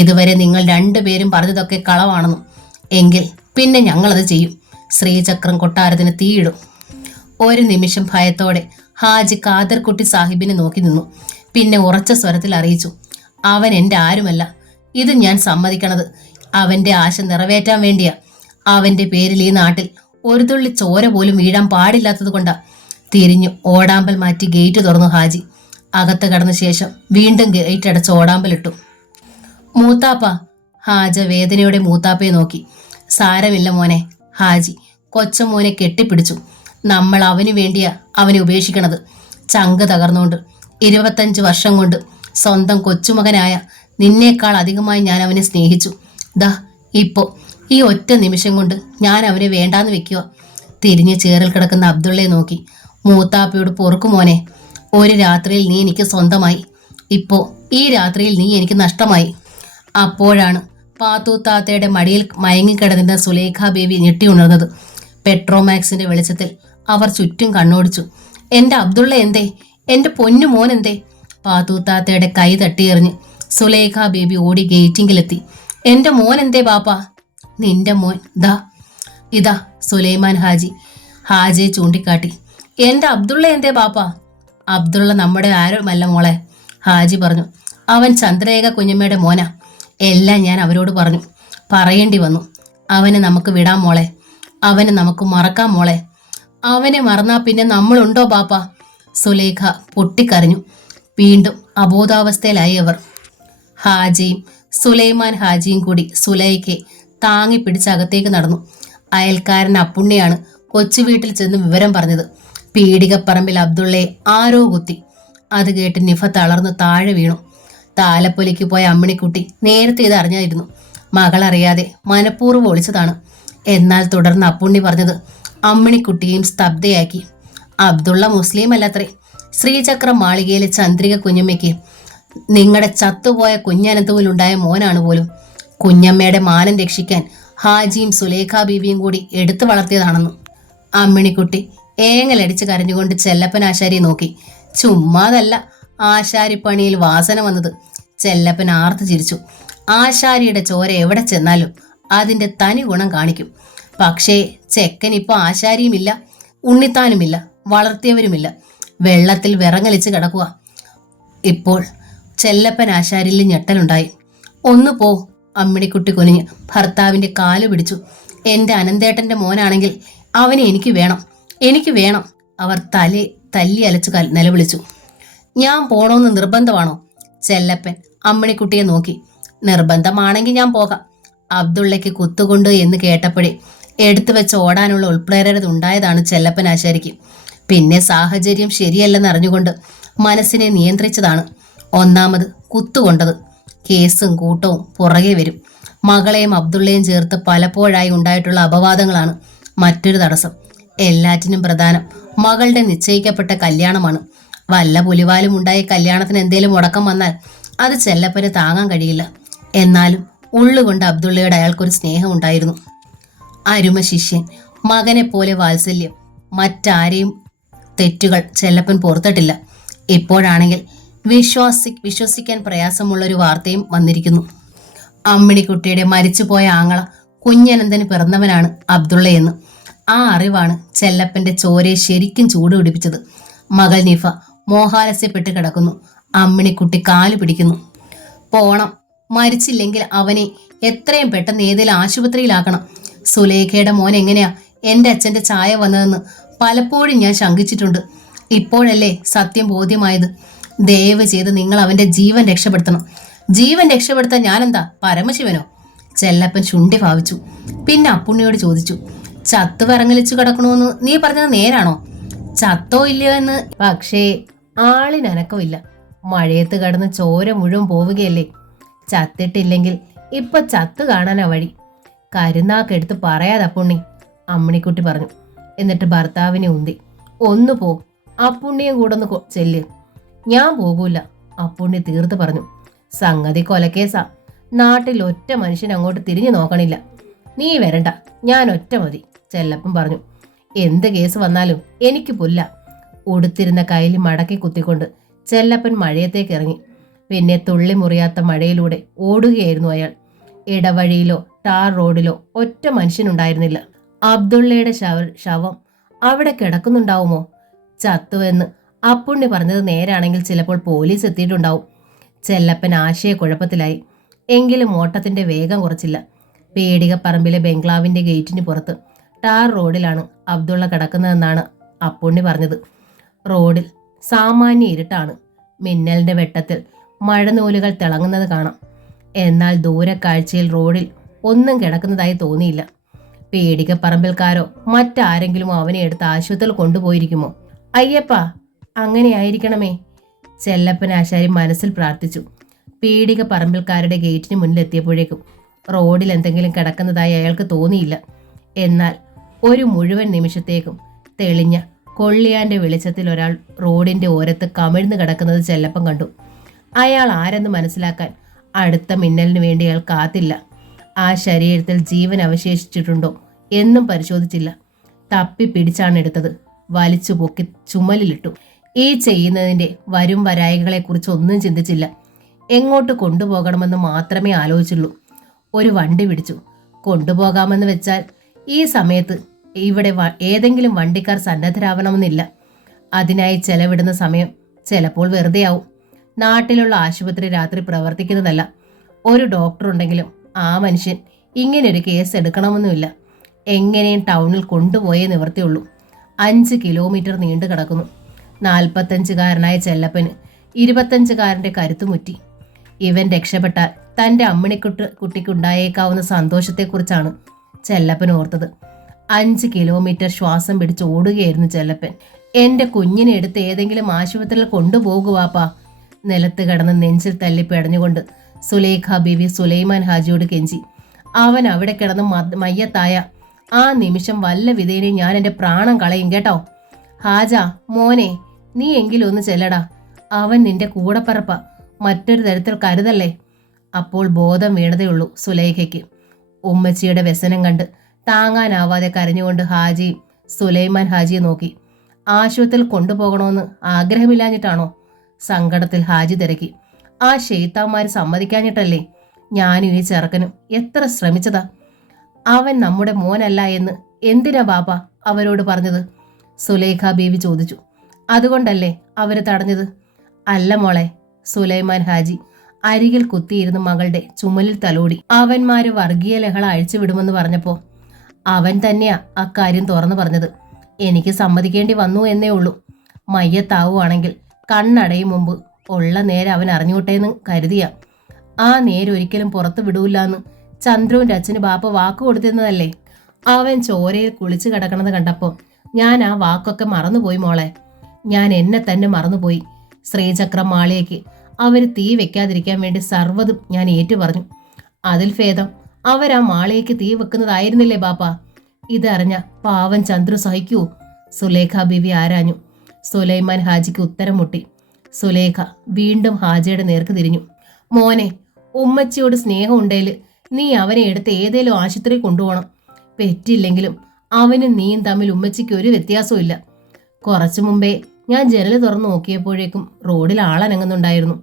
ഇതുവരെ നിങ്ങൾ രണ്ടുപേരും പറഞ്ഞതൊക്കെ കളവാണെന്നും എങ്കിൽ പിന്നെ ഞങ്ങളത് ചെയ്യും. ശ്രീചക്രം കൊട്ടാരത്തിന് തീയിടും. ഒരു നിമിഷം ഭയത്തോടെ ഹാജി ഖാദർകുട്ടി സാഹിബിനെ നോക്കി നിന്നു. പിന്നെ ഉറച്ച സ്വരത്തിൽ അറിയിച്ചു, അവൻ എൻ്റെ ആരുമല്ല. ഇത് ഞാൻ സമ്മതിക്കണത് അവന്റെ ആശ നിറവേറ്റാൻ വേണ്ടിയാ. അവന്റെ പേരിൽ ഈ നാട്ടിൽ ഒരു തുള്ളി ചോര പോലും വീഴാൻ പാടില്ലാത്തത് കൊണ്ടാ. തിരിഞ്ഞു ഓടാമ്പൽ മാറ്റി ഗേറ്റ് തുറന്നു ഹാജി. അകത്ത് കടന്ന ശേഷം വീണ്ടും ഗേറ്റ് അടച്ച് ഓടാമ്പലിട്ടു. മൂത്താപ്പ. ഹാജ വേദനയോടെ മൂത്താപ്പയെ നോക്കി. സാരമില്ല മോനെ. ഹാജി കൊച്ചമോനെ കെട്ടിപ്പിടിച്ചു. നമ്മൾ അവനു വേണ്ടിയാ അവനെ ഉപേക്ഷിക്കണത്. ചങ്ക് തകർന്നുകൊണ്ട് 25 വർഷം കൊണ്ട് സ്വന്തം കൊച്ചുമകനായ നിന്നേക്കാൾ അധികമായി ഞാൻ അവനെ സ്നേഹിച്ചു. ദാ ഇപ്പോ ഈ ഒറ്റ നിമിഷം കൊണ്ട് ഞാൻ അവനെ വേണ്ടാന്ന് വെക്കുക. തിരിഞ്ഞ് ചേറിൽ കിടക്കുന്ന അബ്ദുള്ളയെ നോക്കി, മൂത്താപ്പയോട് പൊറുക്കുമോനെ. ഒരു രാത്രിയിൽ നീ എനിക്ക് സ്വന്തമായി. ഇപ്പോ ഈ രാത്രിയിൽ നീ എനിക്ക് നഷ്ടമായി. അപ്പോഴാണ് പാത്തൂത്താത്തയുടെ മടിയിൽ മയങ്ങിക്കിടന്നിരുന്ന സുലേഖ ബേബി ഞെട്ടിയുണർന്നത്. പെട്രോമാക്സിന്റെ വെളിച്ചത്തിൽ അവർ ചുറ്റും കണ്ണോടിച്ചു. എൻ്റെ അബ്ദുള്ള എന്തേ? എൻ്റെ പൊന്നു മോൻ എന്തേ? പാത്തൂത്താത്തയുടെ കൈ തട്ടിയെറിഞ്ഞ് സുലേഖ ബേബി ഓടി ഗേറ്റിങ്കിലെത്തി. എൻ്റെ മോൻ എന്തേ ബാപ്പാ? നിന്റെ മോൻ ഇതാ സുലൈമാൻ ഹാജി. ഹാജിയെ ചൂണ്ടിക്കാട്ടി. എൻ്റെ അബ്ദുള്ള എന്തേ ബാപ്പാ? അബ്ദുള്ള നമ്മുടെ ആരുമല്ല മോളെ, ഹാജി പറഞ്ഞു. അവൻ ചന്ദ്രേഖ കുഞ്ഞമ്മയുടെ മോനാ. എല്ലാം ഞാൻ അവരോട് പറഞ്ഞു. പറയേണ്ടി വന്നു. അവനെ നമുക്ക് വിടാം മോളെ. അവനെ നമുക്ക് മറക്കാം മോളെ. അവനെ മറന്നാ പിന്നെ നമ്മളുണ്ടോ ബാപ്പാ? സുലേഖ പൊട്ടിക്കരഞ്ഞു. വീണ്ടും അബോധാവസ്ഥയിലായി അവർ. ഹാജിയും സുലൈമാൻ ഹാജിയും കൂടി സുലൈഖയെ താങ്ങി പിടിച്ച് അകത്തേക്ക് നടന്നു. അയൽക്കാരൻ അപ്പുണ്ണിയാണ് കൊച്ചു വീട്ടിൽ ചെന്ന് വിവരം പറഞ്ഞത്. പീടികപ്പറമ്പിൽ അബ്ദുള്ളയെ ആരോ കുത്തി. അത് കേട്ട് നിഫ തളർന്ന് താഴെ വീണു. താലപ്പൊലിക്ക് പോയ അമ്മിണിക്കുട്ടി നേരത്തെ ഇത് അറിഞ്ഞായിരുന്നു. മകളറിയാതെ മനഃപൂർവ്വം ഒളിച്ചതാണ്. എന്നാൽ തുടർന്ന് അപ്പുണ്ണി പറഞ്ഞത് അമ്മിണിക്കുട്ടിയെയും സ്തബ്ധയാക്കി. അബ്ദുള്ള മുസ്ലിം അല്ലത്രേ. ശ്രീചക്രം മാളികയിലെ ചന്ദ്രിക കുഞ്ഞമ്മയ്ക്ക് നിങ്ങളുടെ ചത്തുപോയ കുഞ്ഞനന്തൂലുണ്ടായ മോനാണ് പോലും. കുഞ്ഞമ്മയുടെ മാനം രക്ഷിക്കാൻ ഹാജിയും സുലേഖ ബീവിയും കൂടി എടുത്തു വളർത്തിയതാണെന്ന്. അമ്മിണിക്കുട്ടി ഏങ്ങലടിച്ച് കരഞ്ഞുകൊണ്ട് ചെല്ലപ്പൻ ആശാരിയെ നോക്കി. ചുമ്മാതല്ല ആശാരിപ്പണിയിൽ വാസന വന്നത്. ചെല്ലപ്പൻ ആർത്തു ചിരിച്ചു. ആശാരിയുടെ ചോര എവിടെ ചെന്നാലും അതിന്റെ തനി ഗുണം കാണിക്കും. പക്ഷേ ചെക്കൻ ഇപ്പോൾ ആശാരിയുമില്ല, ഉണ്ണിത്താനുമില്ല, വളർത്തിയവരുമില്ല. വെള്ളത്തിൽ വിറങ്ങലിച്ച് കിടക്കുക. ഇപ്പോൾ ചെല്ലപ്പൻ ആശാരിയിൽ ഞെട്ടലുണ്ടായി. ഒന്ന് പോ. അമ്മിണിക്കുട്ടി കുനിഞ്ഞ് ഭർത്താവിന്റെ കാല് പിടിച്ചു. എൻ്റെ അനന്തേട്ടന്റെ മോനാണെങ്കിൽ അവനെ എനിക്ക് വേണം, എനിക്ക് വേണം. അവർ തല്ലി അലച്ചു നിലവിളിച്ചു. ഞാൻ പോണോന്ന് നിർബന്ധമാണോ? ചെല്ലപ്പൻ അമ്മിണിക്കുട്ടിയെ നോക്കി. നിർബന്ധമാണെങ്കിൽ ഞാൻ പോകാം. അബ്ദുള്ളയ്ക്ക് കുത്തുകൊണ്ട് എന്ന് കേട്ടപ്പോഴേ എടുത്തു വെച്ച് ഓടാനുള്ള ഉൾപ്രേരത ഉണ്ടായതാണ് ചെല്ലപ്പൻ ആശാരിക്ക്. പിന്നെ സാഹചര്യം ശരിയല്ലെന്ന് അറിഞ്ഞുകൊണ്ട് മനസ്സിനെ നിയന്ത്രിച്ചതാണ്. ഒന്നാമത് കുത്തുകൊണ്ടത്. കേസും കൂട്ടവും പുറകെ വരും. മകളെയും അബ്ദുള്ളയും ചേർത്ത് പലപ്പോഴായി ഉണ്ടായിട്ടുള്ള അപവാദങ്ങളാണ് മറ്റൊരു തടസ്സം. എല്ലാറ്റിനും പ്രധാനം മകളുടെ നിശ്ചയിക്കപ്പെട്ട കല്യാണമാണ്. വല്ല പുലിവാലും ഉണ്ടായ കല്യാണത്തിന് എന്തേലും മുടക്കം വന്നാൽ അത് ചെല്ലപ്പന് താങ്ങാൻ കഴിയില്ല. എന്നാലും ഉള്ളുകൊണ്ട് അബ്ദുള്ളയോട് അയാൾക്കൊരു സ്നേഹം ഉണ്ടായിരുന്നു. അരുമ ശിഷ്യൻ, മകനെ പോലെ വാത്സല്യം. മറ്റാരെയും തെറ്റുകൾ ചെല്ലപ്പൻ പുറത്തിട്ടില്ല. ഇപ്പോഴാണെങ്കിൽ വിശ്വസിക്കാൻ പ്രയാസമുള്ളൊരു വാർത്തയും വന്നിരിക്കുന്നു. അമ്മിണിക്കുട്ടിയുടെ മരിച്ചുപോയ ആങ്ങള കുഞ്ഞനന്തന് പിറന്നവനാണ് അബ്ദുള്ളയെന്ന്. ആ അറിവാണ് ചെല്ലപ്പന്റെ ചോരയെ ശരിക്കും ചൂട് പിടിപ്പിച്ചത്. മകൾ നിഫ മോഹാലസ്യപ്പെട്ട് കിടക്കുന്നു. അമ്മിണിക്കുട്ടി കാല് പിടിക്കുന്നു. പോണം. മരിച്ചില്ലെങ്കിൽ അവനെ എത്രയും പെട്ടെന്ന് ഏതെങ്കിലും ആശുപത്രിയിലാക്കണം. സുലേഖയുടെ മോൻ എങ്ങനെയാ എൻ്റെ അച്ഛൻ്റെ ചായ വന്നതെന്ന് പലപ്പോഴും ഞാൻ ശങ്കിച്ചിട്ടുണ്ട്. ഇപ്പോഴല്ലേ സത്യം ബോധ്യമായത്. ദയവ് ചെയ്ത് നിങ്ങൾ അവൻ്റെ ജീവൻ രക്ഷപ്പെടുത്തണം. ജീവൻ രക്ഷപ്പെടുത്താൻ ഞാനെന്താ പരമശിവനോ? ചെല്ലപ്പൻ ശുണ്ഠി ഭാവിച്ചു. പിന്നെ അപ്പുണ്ണിയോട് ചോദിച്ചു, ചത്ത് വിറങ്ങലിച്ചു കിടക്കണമെന്ന് നീ പറഞ്ഞത് നേരാണോ? ചത്തോ ഇല്ലയോ എന്ന്. പക്ഷേ ആളിനനക്കമില്ല. മഴയത്ത് കടന്ന് ചോര മുഴുവൻ പോവുകയല്ലേ. ചത്തിട്ടില്ലെങ്കിൽ ഇപ്പൊ ചത്ത് കാണാനാ വഴി. കരുനാക്കെടുത്ത് പറയാതെ അപ്പുണ്ണി, അമ്മിണിക്കുട്ടി പറഞ്ഞു. എന്നിട്ട് ഭർത്താവിനെ ഉന്തി. ഒന്ന് പോ. അപ്പുണ്ണിയും കൂടെ ഒന്ന് ചെല്ല്. ഞാൻ പോകൂല, അപ്പുണ്ണി തീർത്ത് പറഞ്ഞു. സംഗതി കൊലക്കേസാ. നാട്ടിൽ ഒറ്റ മനുഷ്യൻ അങ്ങോട്ട് തിരിഞ്ഞു നോക്കണില്ല. നീ വരണ്ട, ഞാൻ ഒറ്റ മതി, ചെല്ലപ്പൻ പറഞ്ഞു. എന്ത് കേസ് വന്നാലും എനിക്ക് പുല്ല. ഉടുത്തിരുന്ന കയ്യിൽ മടക്കി കുത്തിക്കൊണ്ട് ചെല്ലപ്പൻ മഴയത്തേക്ക് ഇറങ്ങി. പിന്നെ തുള്ളി മുറിയാത്ത മഴയിലൂടെ ഓടുകയായിരുന്നു അയാൾ. ഇടവഴിയിലോ ടാർ റോഡിലോ ഒറ്റ മനുഷ്യനുണ്ടായിരുന്നില്ല. അബ്ദുള്ളയുടെ ശവം അവിടെ കിടക്കുന്നുണ്ടാവുമോ? ചത്തുവെന്ന് അപ്പുണ്ണി പറഞ്ഞത് നേരാണെങ്കിൽ ചിലപ്പോൾ പോലീസ് എത്തിയിട്ടുണ്ടാവും. ചെല്ലപ്പൻ ആശയക്കുഴപ്പത്തിലായി. എങ്കിലും ഓട്ടത്തിന്റെ വേഗം കുറച്ചില്ല. പേടികപ്പറമ്പിലെ ബംഗ്ലാവിന്റെ ഗേറ്റിന് പുറത്ത് ടാർ റോഡിലാണ് അബ്ദുള്ള കിടക്കുന്നതെന്നാണ് അപ്പുണ്ണി പറഞ്ഞത്. റോഡിൽ സാമാന്യ ഇരുട്ടാണ്. മിന്നലിന്റെ വെട്ടത്തിൽ മഴനൂലുകൾ തിളങ്ങുന്നത് കാണാം. എന്നാൽ ദൂരക്കാഴ്ചയിൽ റോഡിൽ ഒന്നും കിടക്കുന്നതായി തോന്നിയില്ല. പേടികപ്പറമ്പിൽക്കാരോ മറ്റാരെങ്കിലും അവനെ എടുത്ത് ആശുപത്രിയിൽ കൊണ്ടുപോയിരിക്കുമോ? അയ്യപ്പ, അങ്ങനെയായിരിക്കണമേ. ചെല്ലപ്പൻ ആശാരി മനസ്സിൽ പ്രാർത്ഥിച്ചു. പേടികപ്പറമ്പിൽക്കാരുടെ ഗേറ്റിന് മുന്നിലെത്തിയപ്പോഴേക്കും റോഡിൽ എന്തെങ്കിലും കിടക്കുന്നതായി അയാൾക്ക് തോന്നിയില്ല. എന്നാൽ ഒരു മുഴുവൻ നിമിഷത്തേക്കും തെളിഞ്ഞ കൊള്ളിയാന്റെ വെളിച്ചത്തിൽ ഒരാൾ റോഡിന്റെ ഓരത്ത് കമിഴ്ന്നു കിടക്കുന്നത് ചെല്ലപ്പൻ കണ്ടു. അയാൾ ആരെന്ന് മനസ്സിലാക്കാൻ അടുത്ത മിന്നലിന് വേണ്ടി അയാൾ കാത്തില്ല. ആ ശരീരത്തിൽ ജീവൻ അവശേഷിച്ചിട്ടുണ്ടോ എന്നും പരിശോധിച്ചില്ല. തപ്പി പിടിച്ചാണ് എടുത്തത്. വലിച്ചു പൊക്കി ചുമലിലിട്ടു. ഈ ചെയ്യുന്നതിന്റെ വരും വരായികളെക്കുറിച്ച് ഒന്നും ചിന്തിച്ചില്ല. എങ്ങോട്ട് കൊണ്ടുപോകണമെന്ന് മാത്രമേ ആലോചിച്ചുള്ളൂ. ഒരു വണ്ടി പിടിച്ചു. കൊണ്ടുപോകാമെന്ന് വെച്ചാൽ ഈ സമയത്ത് ഇവിടെ ഏതെങ്കിലും വണ്ടിക്കാർ സന്നദ്ധരാവണമെന്നില്ല. അതിനായി ചെലവിടുന്ന സമയം ചിലപ്പോൾ വെറുതെയാവും. നാട്ടിലുള്ള ആശുപത്രി രാത്രി പ്രവർത്തിക്കുന്നതല്ല. ഒരു ഡോക്ടർ ഉണ്ടെങ്കിലും ആ മനുഷ്യൻ ഇങ്ങനൊരു കേസ് എടുക്കണമെന്നുമില്ല. എങ്ങനെയും ടൗണിൽ കൊണ്ടുപോയേ നിവർത്തിയുള്ളൂ. 5 കിലോമീറ്റർ നീണ്ടു കിടക്കുന്നു. 45-കാരനായ ചെല്ലപ്പന് 25-കാരൻ്റെ കരുത്തുമുറ്റി. ഇവൻ രക്ഷപ്പെട്ടാൽ തൻ്റെ കുട്ടിക്കുണ്ടായേക്കാവുന്ന സന്തോഷത്തെക്കുറിച്ചാണ് ചെല്ലപ്പൻ ഓർത്തത്. 5 കിലോമീറ്റർ ശ്വാസം പിടിച്ച് ഓടുകയായിരുന്നു ചെല്ലപ്പൻ. എൻ്റെ കുഞ്ഞിനെ എടുത്ത് ഏതെങ്കിലും ആശുപത്രിയിൽ കൊണ്ടുപോകുവാപ്പാ. നിലത്ത് കിടന്ന് നെഞ്ചിൽ തല്ലി പിടഞ്ഞുകൊണ്ട് സുലൈഖ ബീവി സുലൈമാൻ ഹാജിയോട് കെഞ്ചി. അവൻ അവിടെ കിടന്ന് മയ്യത്തായ ആ നിമിഷം വല്ല വിധേനയും ഞാൻ എൻ്റെ പ്രാണം കളയും കേട്ടോ. ഹാജ മോനെ, നീ എങ്കിലും ഒന്ന് ചെല്ലടാ. അവൻ നിന്റെ കൂടപ്പറപ്പ. മറ്റൊരു തരത്തിൽ കരുതല്ലേ. അപ്പോൾ ബോധം വീണതേയുള്ളൂ സുലൈഖയ്ക്ക്. ഉമ്മച്ചിയുടെ വ്യസനം കണ്ട് താങ്ങാനാവാതെ കരഞ്ഞുകൊണ്ട് ഹാജിയും സുലൈമാൻ ഹാജിയെ നോക്കി. ആശുപത്രിയിൽ കൊണ്ടുപോകണമെന്ന് ആഗ്രഹമില്ലാഞ്ഞിട്ടാണോ? സങ്കടത്തിൽ ഹാജി തിരക്കി. ആ ഷെയ്ത്താന്മാർ സമ്മതിക്കാഞ്ഞിട്ടല്ലേ? ഞാനും ഈ ചെറുക്കനും എത്ര ശ്രമിച്ചതാ. അവൻ നമ്മുടെ മോനല്ല എന്ന് എന്തിനാ ബാപ്പ അവരോട് പറഞ്ഞത്? സുലൈഖ ബീവി ചോദിച്ചു. അതുകൊണ്ടല്ലേ അവര് തടഞ്ഞത്? അല്ല മോളെ. സുലൈമാൻ ഹാജി അരികിൽ കുത്തിയിരുന്ന് മകളുടെ ചുമലിൽ തലോടി. അവന്മാര് വർഗീയ ലഹള അഴിച്ചുവിടുമെന്ന് പറഞ്ഞപ്പോ അവൻ തന്നെയാ അക്കാര്യം തുറന്നു പറഞ്ഞത്. എനിക്ക് സമ്മതിക്കേണ്ടി വന്നു എന്നേ ഉള്ളൂ. മയ്യത്താവുകയാണെങ്കിൽ കണ്ണടയും മുമ്പ് ഉള്ള നേരെ അവൻ അറിഞ്ഞോട്ടേന്ന് കരുതിയ. ആ നേരൊരിക്കലും പുറത്തു വിടൂലെന്ന് ചന്ദ്രുവിന്റെ അച്ഛന് ബാപ്പ വാക്ക് കൊടുത്തിരുന്നതല്ലേ. അവൻ ചോരയിൽ കുളിച്ചു കിടക്കണത് കണ്ടപ്പോൾ ഞാൻ ആ വാക്കൊക്കെ മറന്നുപോയി മോളെ. ഞാൻ എന്നെ തന്നെ മറന്നുപോയി. ശ്രീചക്രം മാളിയേക്ക് അവര് തീ വെക്കാതിരിക്കാൻ വേണ്ടി സർവ്വതും ഞാൻ ഏറ്റുപറഞ്ഞു. അതിൽ ഭേദം അവരാ മാളിയേക്ക് തീ വെക്കുന്നതായിരുന്നില്ലേ ബാപ്പ. ഇതറിഞ്ഞ പാവൻ ചന്ദ്രു സഹിക്കൂ? സുലേഖ ബീവി ആരാഞ്ഞു. സുലൈമാൻ ഹാജിക്ക് ഉത്തരം മുട്ടി. സുലേഖ വീണ്ടും ഹാജിയുടെ നേർക്ക് തിരിഞ്ഞു. മോനെ, ഉമ്മച്ചിയോട് സ്നേഹം ഉണ്ടേല് നീ അവനെ എടുത്ത് ഏതേലും ആശുപത്രി കൊണ്ടുപോകണം. പെറ്റില്ലെങ്കിലും അവനും നീയും തമ്മിൽ ഉമ്മച്ചിക്ക് ഒരു വ്യത്യാസവും ഇല്ല. കുറച്ചു മുമ്പേ ഞാൻ ജനൽ തുറന്നു നോക്കിയപ്പോഴേക്കും റോഡിൽ ആളനങ്ങുന്നുണ്ടായിരുന്നു.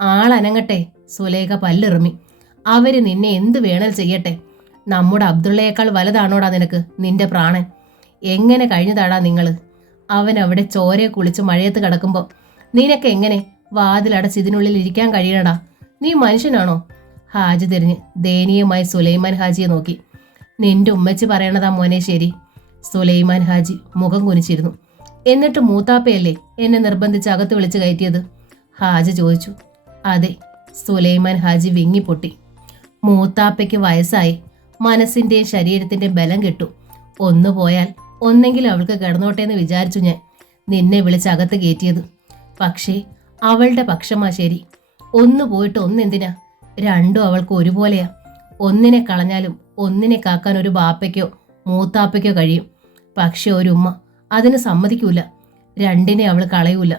ആളനങ്ങട്ടെ. സുലേഖ പല്ലിറുമി. അവര് നിന്നെ എന്ത് വേണൽ ചെയ്യട്ടെ. നമ്മുടെ അബ്ദുള്ളയേക്കാൾ വലുതാണോടാ നിനക്ക് നിന്റെ പ്രാണൻ? എങ്ങനെ കഴിഞ്ഞതാടാ നിങ്ങള്? അവൻ അവിടെ ചോരയെ കുളിച്ച് മഴയത്ത് കിടക്കുമ്പോൾ നിനക്ക് എങ്ങനെ വാതിലടച്ച് ഇതിനുള്ളിൽ ഇരിക്കാൻ കഴിയണടാ? നീ മനുഷ്യനാണോ? ഹാജി തിരിഞ്ഞ് ദയനീയമായി സുലൈമാൻ ഹാജിയെ നോക്കി. നിന്റെ ഉമ്മച്ചി പറയണതാ മോനെ ശരി. സുലൈമാൻ ഹാജി മുഖം കുനിച്ചിരുന്നു. എന്നിട്ട് മൂത്താപ്പയല്ലേ എന്നെ നിർബന്ധിച്ച് അകത്ത് വിളിച്ച് കയറ്റിയത്? ഹാജി ചോദിച്ചു. അതെ. സുലൈമാൻ ഹാജി വിങ്ങിപ്പൊട്ടി. മൂത്താപ്പയ്ക്ക് വയസ്സായി. മനസ്സിന്റെയും ശരീരത്തിന്റെയും ബലം കിട്ടു. ഒന്നു പോയാൽ ഒന്നെങ്കിലും അവൾക്ക് കിടന്നോട്ടെ എന്ന് വിചാരിച്ചു ഞാൻ നിന്നെ വിളിച്ച് അകത്ത് കയറ്റിയത്. പക്ഷേ അവളുടെ പക്ഷമാ ശരി. ഒന്നു പോയിട്ട് ഒന്നെന്തിനാ? രണ്ടും അവൾക്ക് ഒരുപോലെയാ. ഒന്നിനെ കളഞ്ഞാലും ഒന്നിനെ കാക്കാൻ ഒരു ബാപ്പയ്ക്കോ മൂത്താപ്പയ്ക്കോ കഴിയും. പക്ഷെ ഒരു ഉമ്മ അതിന് സമ്മതിക്കൂല. രണ്ടിനെ അവൾ കളയൂല.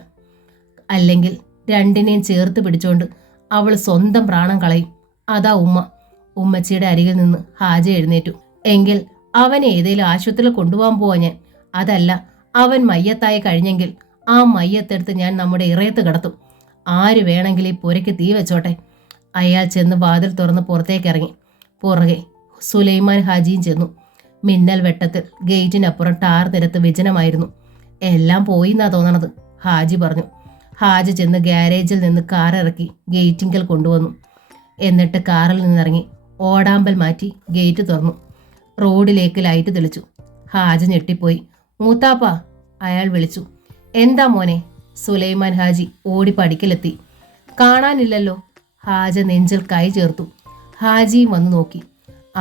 അല്ലെങ്കിൽ രണ്ടിനെയും ചേർത്ത് പിടിച്ചോണ്ട് അവൾ സ്വന്തം പ്രാണം കളയും. അതാ ഉമ്മ. ഉമ്മച്ചിയുടെ അരികിൽ നിന്ന് ഹാജ എഴുന്നേറ്റു. എങ്കിൽ അവനെ ഏതേലും ആശുപത്രിയിൽ കൊണ്ടുപോകാൻ പോവാ ഞാൻ. അതല്ല, അവൻ മയ്യത്തായി കഴിഞ്ഞെങ്കിൽ ആ മയ്യത്തെടുത്ത് ഞാൻ നമ്മുടെ ഇറയത്ത് കിടത്തും. ആര് വേണമെങ്കിൽ ഈ പുരയ്ക്ക് തീ വെച്ചോട്ടെ. അയാൾ ചെന്ന് വാതിൽ തുറന്ന് പുറത്തേക്ക് ഇറങ്ങി. പുറകെ സുലൈമാൻ ഹാജിയും ചെന്നു. മിന്നൽ വെട്ടത്തിൽ ഗേറ്റിനപ്പുറം ടാർ നിരത്ത് വിജനമായിരുന്നു. എല്ലാം പോയിന്നാ തോന്നണത്, ഹാജി പറഞ്ഞു. ഹാജി ചെന്ന് ഗ്യാരേജിൽ നിന്ന് കാർ ഇറക്കി ഗേറ്റിങ്കൽ കൊണ്ടുവന്നു. എന്നിട്ട് കാറിൽ നിന്നിറങ്ങി ഓടാമ്പൽ മാറ്റി ഗേറ്റ് തുറന്നു. റോഡിലേക്ക് ലൈറ്റ് തെളിച്ചു. ഹാജി ഞെട്ടിപ്പോയി. മൂത്താപ്പ, അയാൾ വിളിച്ചു. എന്താ മോനെ? സുലൈമാൻ ഹാജി ഓടി പടിക്കലെത്തി. കാണാനില്ലല്ലോ. ഹാജ നെഞ്ചിൽ കൈ ചേർത്തു. ഹാജിയും വന്നു നോക്കി.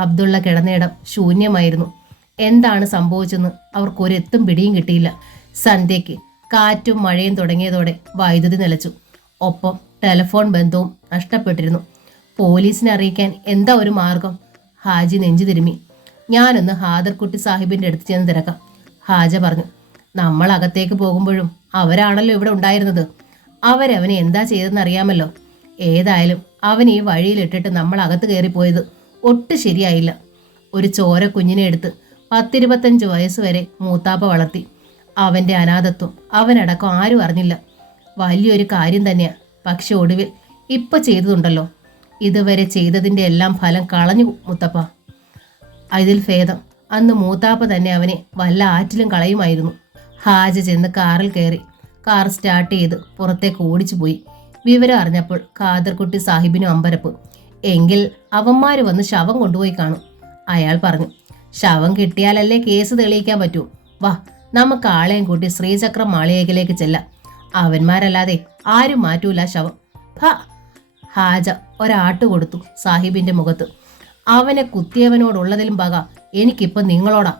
അബ്ദുള്ള കിടന്നയിടം ശൂന്യമായിരുന്നു. എന്താണ് സംഭവിച്ചെന്ന് അവർക്കൊരെത്തും പിടിയും കിട്ടിയില്ല. സന്ധ്യയ്ക്ക് കാറ്റും മഴയും തുടങ്ങിയതോടെ വൈദ്യുതി നിലച്ചു. ഒപ്പം ടെലിഫോൺ ബന്ധവും നഷ്ടപ്പെട്ടിരുന്നു. പോലീസിനെ അറിയിക്കാൻ എന്താ ഒരു മാർഗം? ഹാജി നെഞ്ചു തിരുമ്മി. ഞാനൊന്ന് ഹാദർകുട്ടി സാഹിബിന്റെ അടുത്ത് ചെന്ന് തിരക്കാം, ഹാജ പറഞ്ഞു. നമ്മൾ അകത്തേക്ക് പോകുമ്പോഴും അവരാണല്ലോ ഇവിടെ ഉണ്ടായിരുന്നത്. അവരവനെ എന്താ ചെയ്തതെന്ന് അറിയാമല്ലോ. ഏതായാലും അവൻ ഈ വഴിയിലിട്ടിട്ട് നമ്മൾ അകത്ത് കയറിപ്പോയത് ഒട്ടും ശരിയായില്ല. ഒരു ചോര കുഞ്ഞിനെ എടുത്ത് 10-25 വയസ്സ് വരെ മൂത്താപ്പ വളർത്തി. അവന്റെ അനാഥത്വം അവനടക്കം ആരും അറിഞ്ഞില്ല. വലിയൊരു കാര്യം തന്നെയാ. പക്ഷെ ഒടുവിൽ ഇപ്പൊ ചെയ്തതുണ്ടല്ലോ, ഇതുവരെ ചെയ്തതിന്റെ എല്ലാം ഫലം കളഞ്ഞു മുത്തപ്പ. ഇതിൽ ഭേദം അന്ന് മൂത്താപ്പ തന്നെ അവനെ വല്ല ആറ്റിലും കളയുമായിരുന്നു. ഹാജ ചെന്ന് കാറിൽ കയറി. കാർ സ്റ്റാർട്ട് ചെയ്ത് പുറത്തേക്ക് ഓടിച്ചു പോയി. വിവരം അറിഞ്ഞപ്പോൾ ഖാദർകുട്ടി സാഹിബിനും അമ്പരപ്പ്. എങ്കിൽ അവന്മാര് വന്ന് ശവം കൊണ്ടുപോയി കാണും, അയാൾ പറഞ്ഞു. ശവം കിട്ടിയാലല്ലേ കേസ് തെളിയിക്കാൻ പറ്റൂ. വാ, നമുക്ക് ആളെയും കൂട്ടി ശ്രീചക്രം മാളികയിലേക്ക് ചെല്ലാം. അവന്മാരല്ലാതെ ആരും മാറ്റൂല ശവം. ഹാജ ഒരാട്ട് കൊടുത്തു സാഹിബിന്റെ മുഖത്ത്. അവനെ കുത്തിയവനോടുള്ളതിലും പക എനിക്കിപ്പം നിങ്ങളോടാ.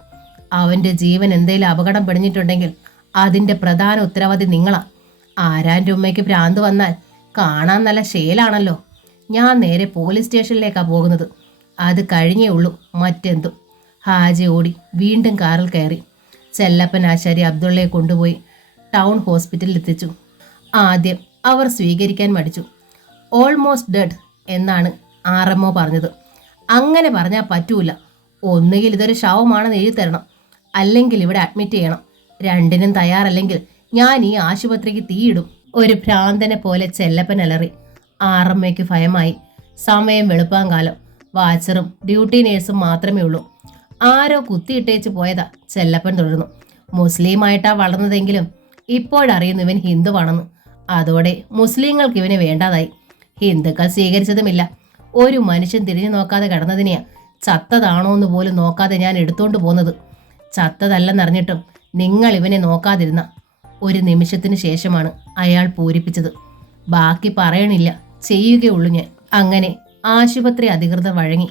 അവന്റെ ജീവൻ എന്തേലും അപകടം പിടിഞ്ഞിട്ടുണ്ടെങ്കിൽ അതിന്റെ പ്രധാന ഉത്തരവാദി നിങ്ങളാ. ആരാൻ്റെ ഉമ്മയ്ക്ക് ഭ്രാന്ത് വന്നാൽ കാണാൻ നല്ല ശേലാണല്ലോ. ഞാൻ നേരെ പോലീസ് സ്റ്റേഷനിലേക്കാ പോകുന്നത്. അത് കഴിഞ്ഞേ ഉള്ളൂ മറ്റെന്തും. ഹാജി ഓടി വീണ്ടും കാറിൽ കയറി. ചെല്ലപ്പൻ ആശാരി അബ്ദുള്ളയെ കൊണ്ടുപോയി ടൗൺ ഹോസ്പിറ്റലിൽ എത്തിച്ചു. ആദ്യം അവർ സ്വീകരിക്കാൻ മടിച്ചു. ഓൾമോസ്റ്റ് ഡെഡ് എന്നാണ് RMO പറഞ്ഞത്. അങ്ങനെ പറഞ്ഞാൽ പറ്റൂല. ഒന്നുകിൽ ഇതൊരു ശവമാണെന്ന് എഴുതി തരണം, അല്ലെങ്കിൽ ഇവിടെ അഡ്മിറ്റ് ചെയ്യണം. രണ്ടിനും തയ്യാറല്ലെങ്കിൽ ഞാൻ ഈ ആശുപത്രിക്ക് തീയിടും. ഒരു ഭ്രാന്തനെ പോലെ ചെല്ലപ്പൻ അലറി. RMOയ്ക്ക് ഭയമായി. സമയം വെളുപ്പാങ്കാലം. വാച്ചറും ഡ്യൂട്ടി നേഴ്സും മാത്രമേ ഉള്ളൂ. ആരോ കുത്തിയിട്ടേച്ച് പോയതാ. ചെല്ലപ്പൻ തുടർന്നു. മുസ്ലിമായിട്ടാ വളർന്നതെങ്കിലും ഇപ്പോഴറിയുന്നു ഇവൻ ഹിന്ദുവാണെന്ന്. അതോടെ മുസ്ലിങ്ങൾക്ക് ഇവനെ വേണ്ടാതായി. ഹിന്ദുക്കൾ സ്വീകരിച്ചതുമില്ല. ഒരു മനുഷ്യൻ തിരിഞ്ഞു നോക്കാതെ കിടന്നതിനെയാ ചത്തതാണോ എന്ന് പോലും നോക്കാതെ ഞാൻ എടുത്തോണ്ട് പോന്നത്. ചത്തതല്ലെന്നറിഞ്ഞിട്ടും നിങ്ങൾ ഇവനെ നോക്കാതിരുന്ന. ഒരു നിമിഷത്തിന് ശേഷമാണ് അയാൾ പൂരിപ്പിച്ചത്. ബാക്കി പറയണില്ല, ചെയ്യുകയുള്ളൂ ഞാൻ. അങ്ങനെ ആശുപത്രി അധികൃതർ വഴങ്ങി.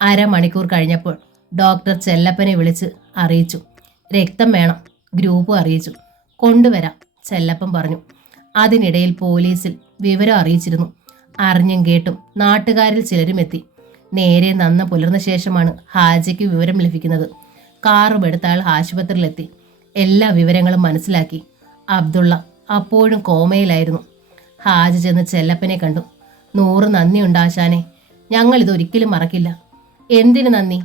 അരമണിക്കൂർ കഴിഞ്ഞപ്പോൾ ഡോക്ടർ ചെല്ലപ്പനെ വിളിച്ച് അറിയിച്ചു. രക്തം വേണം. ഗ്രൂപ്പ് അറിയിച്ചു. കൊണ്ടുവരാം, ചെല്ലപ്പൻ പറഞ്ഞു. അതിനിടയിൽ പോലീസിൽ വിവരം അറിയിച്ചിരുന്നു. അറിഞ്ഞും കേട്ടും നാട്ടുകാരിൽ ചിലരും എത്തി. നേരെ നന്ന പുലർന്ന ശേഷമാണ് ഹാജയ്ക്ക് വിവരം ലഭിക്കുന്നത്. കാറും എടുത്ത ആൾ ആശുപത്രിയിലെത്തി. എല്ലാ വിവരങ്ങളും മനസ്സിലാക്കി. അബ്ദുള്ള അപ്പോഴും കോമയിലായിരുന്നു. ഹാജ ചെന്ന് ചെല്ലപ്പനെ കണ്ടു. 100 നന്ദിയുണ്ട് ആശാനെ, ഞങ്ങളിതൊരിക്കലും മറക്കില്ല. എന്തിനു നന്ദി?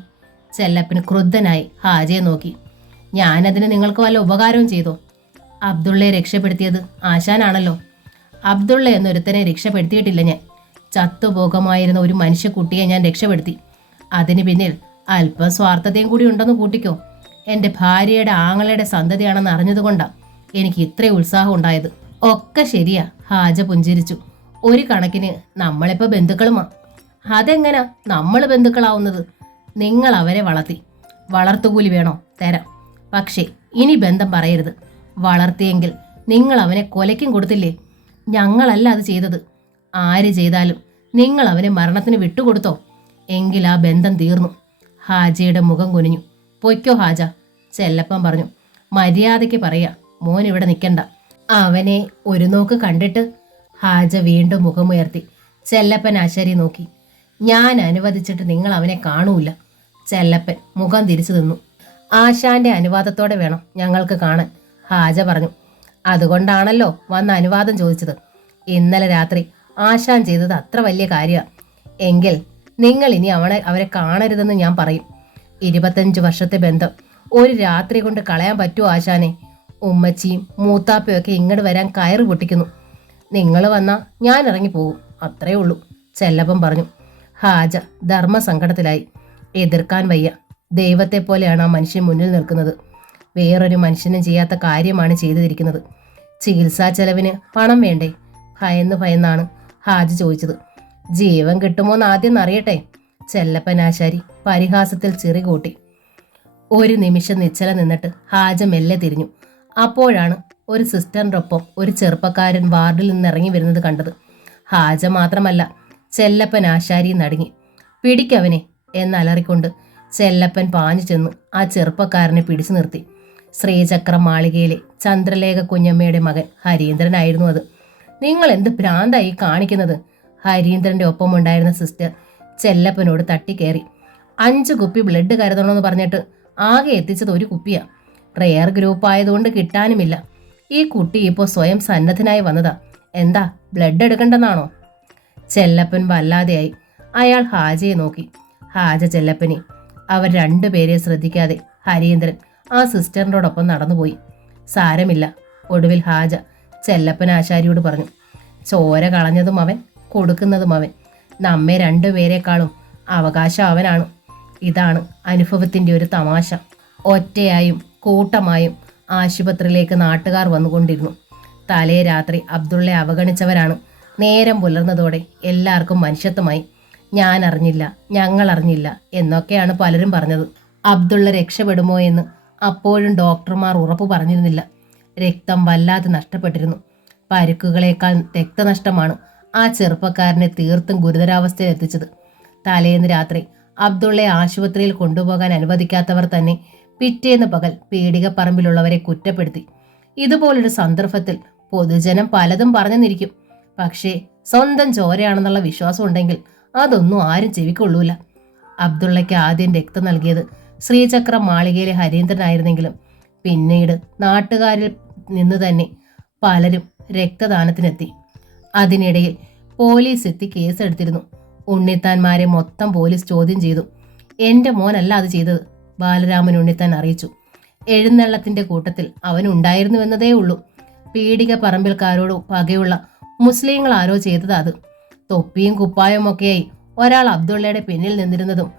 ചെല്ലപ്പന് ക്രുദ്ധനായി ഹാജയെ നോക്കി. ഞാനതിന് നിങ്ങൾക്ക് വല്ല ഉപകാരവും ചെയ്തോ? അബ്ദുള്ളയെ രക്ഷപ്പെടുത്തിയത് ആശാനാണല്ലോ. അബ്ദുള്ള എന്നൊരുത്തനെ രക്ഷപ്പെടുത്തിയിട്ടില്ല ഞാൻ. ചത്തുപോകമായിരുന്ന ഒരു മനുഷ്യക്കുട്ടിയെ ഞാൻ രക്ഷപ്പെടുത്തി. അതിന് പിന്നിൽ അല്പം സ്വാർത്ഥതയും കൂടി ഉണ്ടെന്ന് കൂട്ടിക്കോ. എൻ്റെ ഭാര്യയുടെ ആങ്ങളയുടെ സന്തതിയാണെന്ന് അറിഞ്ഞതുകൊണ്ടാണ് എനിക്ക് ഇത്രയും ഉത്സാഹം ഉണ്ടായത്. ഒക്കെ ശരിയാ, ഹാജ പുഞ്ചിരിച്ചു. ഒരു കണക്കിന് നമ്മളിപ്പോൾ ബന്ധുക്കളുമാ. അതെങ്ങനാ നമ്മൾ ബന്ധുക്കളാവുന്നത്? നിങ്ങൾ അവരെ വളർത്തി. വളർത്തുകൂലി വേണോ? തരാം. പക്ഷേ ഇനി ബന്ധം പറയരുത്. വളർത്തിയെങ്കിൽ നിങ്ങൾ അവനെ കൊലയ്ക്കും കൊടുത്തില്ലേ? ഞങ്ങളല്ല അത് ചെയ്തത്. ആര് ചെയ്താലും നിങ്ങൾ അവനെ മരണത്തിന് വിട്ടുകൊടുത്തോ? എങ്കിൽ ആ ബന്ധം തീർന്നു. ഹാജയുടെ മുഖം കുനിഞ്ഞു. പൊയ്ക്കോ ഹാജ, ചെല്ലപ്പൻ പറഞ്ഞു. മര്യാദയ്ക്ക് പറയാ, മോൻ ഇവിടെ നിൽക്കണ്ട. അവനെ ഒരു നോക്ക് കണ്ടിട്ട്. ഹാജ വീണ്ടും മുഖമുയർത്തി ചെല്ലപ്പൻ ആശാരി നോക്കി. ഞാൻ അനുവദിച്ചിട്ട് നിങ്ങൾ അവനെ കാണൂല. ചെല്ലപ്പൻ മുഖം തിരിച്ചു നിന്നു. ആശാന്റെ അനുവാദത്തോടെ വേണം ഞങ്ങൾക്ക് കാണാൻ, ഹാജ പറഞ്ഞു. അതുകൊണ്ടാണല്ലോ വന്ന് അനുവാദം ചോദിച്ചത്. ഇന്നലെ രാത്രി ആശാൻ ചെയ്തത് അത്ര വലിയ കാര്യമാണ്. എങ്കിൽ നിങ്ങൾ ഇനി അവരെ കാണരുതെന്ന് ഞാൻ പറയും. 25 വർഷത്തെ ബന്ധം ഒരു രാത്രി കൊണ്ട് കളയാൻ പറ്റുമോ ആശാനെ? ഉമ്മച്ചിയും മൂത്താപ്പയും ഒക്കെ ഇങ്ങോട്ട് വരാൻ കയറ് പൊട്ടിക്കുന്നു. നിങ്ങൾ വന്നാൽ ഞാൻ ഇറങ്ങിപ്പോകും, അത്രേ ഉള്ളൂ, ചെല്ലപ്പൻ പറഞ്ഞു. ഹാജ ധർമ്മസങ്കടത്തിലായി. എതിർക്കാൻ വയ്യ. ദൈവത്തെ പോലെയാണ് ആ മനുഷ്യൻ മുന്നിൽ നിൽക്കുന്നത്. വേറൊരു മനുഷ്യനും ചെയ്യാത്ത കാര്യമാണ് ചെയ്തിരിക്കുന്നത്. ചികിത്സാ ചെലവിന് പണം വേണ്ടേ? ഭയന്നാണ് ഹാജി ചോദിച്ചത്. ജീവൻ കിട്ടുമോന്ന് ആദ്യം അറിയട്ടെ. ചെല്ലപ്പനാശാരി പരിഹാസത്തിൽ ചിറി കൂട്ടി. ഒരു നിമിഷം നിശ്ചല നിന്നിട്ട് ഹാജ മെല്ലെ തിരിഞ്ഞു. അപ്പോഴാണ് ഒരു സിസ്റ്ററിൻ്റെ ഒപ്പം ഒരു ചെറുപ്പക്കാരൻ വാർഡിൽ നിന്ന് ഇറങ്ങി വരുന്നത് കണ്ടത്. ഹാജ മാത്രമല്ല, ചെല്ലപ്പൻ ആശാരിയും നടുങ്ങി. പിടിക്കവനെ എന്നലറിക്കൊണ്ട് ചെല്ലപ്പൻ പാഞ്ഞു ചെന്ന് ആ ചെറുപ്പക്കാരനെ പിടിച്ചു നിർത്തി. ശ്രീചക്ര മാളികയിലെ ചന്ദ്രലേഖ കുഞ്ഞമ്മയുടെ മകൻ ഹരീന്ദ്രനായിരുന്നു അത്. നിങ്ങൾ എന്ത് ഭ്രാന്തായി കാണിക്കുന്നത്? ഹരീന്ദ്രന്റെ ഒപ്പമുണ്ടായിരുന്ന സിസ്റ്റർ ചെല്ലപ്പനോട് തട്ടിക്കയറി. 5 കുപ്പി ബ്ലഡ് കരുതണമെന്ന് പറഞ്ഞിട്ട് ആകെ എത്തിച്ചത് ഒരു കുപ്പിയാ. റെയർ ഗ്രൂപ്പ് ആയതുകൊണ്ട് കിട്ടാനുമില്ല. ഈ കുട്ടി ഇപ്പോൾ സ്വയം സന്നദ്ധനായി വന്നതാ. എന്താ ബ്ലഡ് എടുക്കണ്ടെന്നാണോ? ചെല്ലപ്പൻ വല്ലാതെയായി. അയാൾ ഹാജയെ നോക്കി. ഹാജ ചെല്ലപ്പനെ. അവർ രണ്ടുപേരെ ശ്രദ്ധിക്കാതെ ഹരീന്ദ്രൻ ആ സിസ്റ്ററിനോടൊപ്പം നടന്നുപോയി. സാരമില്ല. ഒടുവിൽ ഹാജ ചെല്ലപ്പൻ ആശാരിയോട് പറഞ്ഞു. ചോര കളഞ്ഞതും അവൻ, കൊടുക്കുന്നതും അവൻ. നമ്മെ രണ്ടുപേരെക്കാളും അവകാശം അവനാണ്. ഇതാണ് അനുഭവത്തിൻ്റെ ഒരു തമാശ. ഒറ്റയായും കൂട്ടമായും ആശുപത്രിയിലേക്ക് നാട്ടുകാർ വന്നുകൊണ്ടിരുന്നു. തലേ രാത്രി അബ്ദുള്ളയെ അവഗണിച്ചവരാണ് നേരം പുലർന്നതോടെ എല്ലാവർക്കും മനുഷ്യത്വമായി. ഞാൻ അറിഞ്ഞില്ല, ഞങ്ങൾ അറിഞ്ഞില്ല എന്നൊക്കെയാണ് പലരും പറഞ്ഞത്. അബ്ദുള്ള രക്ഷപ്പെടുമോ എന്ന് അപ്പോഴും ഡോക്ടർമാർ ഉറപ്പു പറഞ്ഞിരുന്നില്ല. രക്തം വല്ലാതെ നഷ്ടപ്പെട്ടിരുന്നു. പരുക്കുകളേക്കാൾ രക്തനഷ്ടമാണ് ആ ചെറുപ്പക്കാരനെ തീർത്തും ഗുരുതരാവസ്ഥയിൽ എത്തിച്ചത്. തലേന്ന് രാത്രി അബ്ദുള്ളയെ ആശുപത്രിയിൽ കൊണ്ടുപോകാൻ അനുവദിക്കാത്തവർ തന്നെ പിറ്റേന്ന് പകൽ പീടികപ്പറമ്പിലുള്ളവരെ കുറ്റപ്പെടുത്തി. ഇതുപോലൊരു സന്ദർഭത്തിൽ പൊതുജനം പലതും പറഞ്ഞെന്നിരിക്കും. പക്ഷേ സ്വന്തം ചോരയാണെന്നുള്ള വിശ്വാസം ഉണ്ടെങ്കിൽ അതൊന്നും ആരും ചെവിക്കൊള്ളൂല. അബ്ദുള്ളയ്ക്ക് ആദ്യം രക്തം നൽകിയത് ശ്രീചക്ര മാളികയിലെ ഹരീന്ദ്രനായിരുന്നെങ്കിലും പിന്നീട് നാട്ടുകാരിൽ നിന്ന് തന്നെ പലരും രക്തദാനത്തിനെത്തി. അതിനിടയിൽ പോലീസ് എത്തി കേസെടുത്തിരുന്നു. ഉണ്ണിത്താന്മാരെ മൊത്തം പോലീസ് ചോദ്യം ചെയ്തു. എൻ്റെ മോനല്ല അത് ചെയ്തത്, ബാലരാമൻ ഉണ്ണിത്താൻ അറിയിച്ചു. എഴുന്നള്ളത്തിന്റെ കൂട്ടത്തിൽ അവൻ ഉണ്ടായിരുന്നുവെന്നതേ ഉള്ളൂ. പീടിക പറമ്പിൽക്കാരോട് പകയുള്ള മുസ്ലിങ്ങൾ ആരോ ചെയ്തത് അത്. തൊപ്പിയും കുപ്പായും ഒക്കെയായി ഒരാൾ അബ്ദുള്ളയുടെ പിന്നിൽ നിന്നിരുന്നതും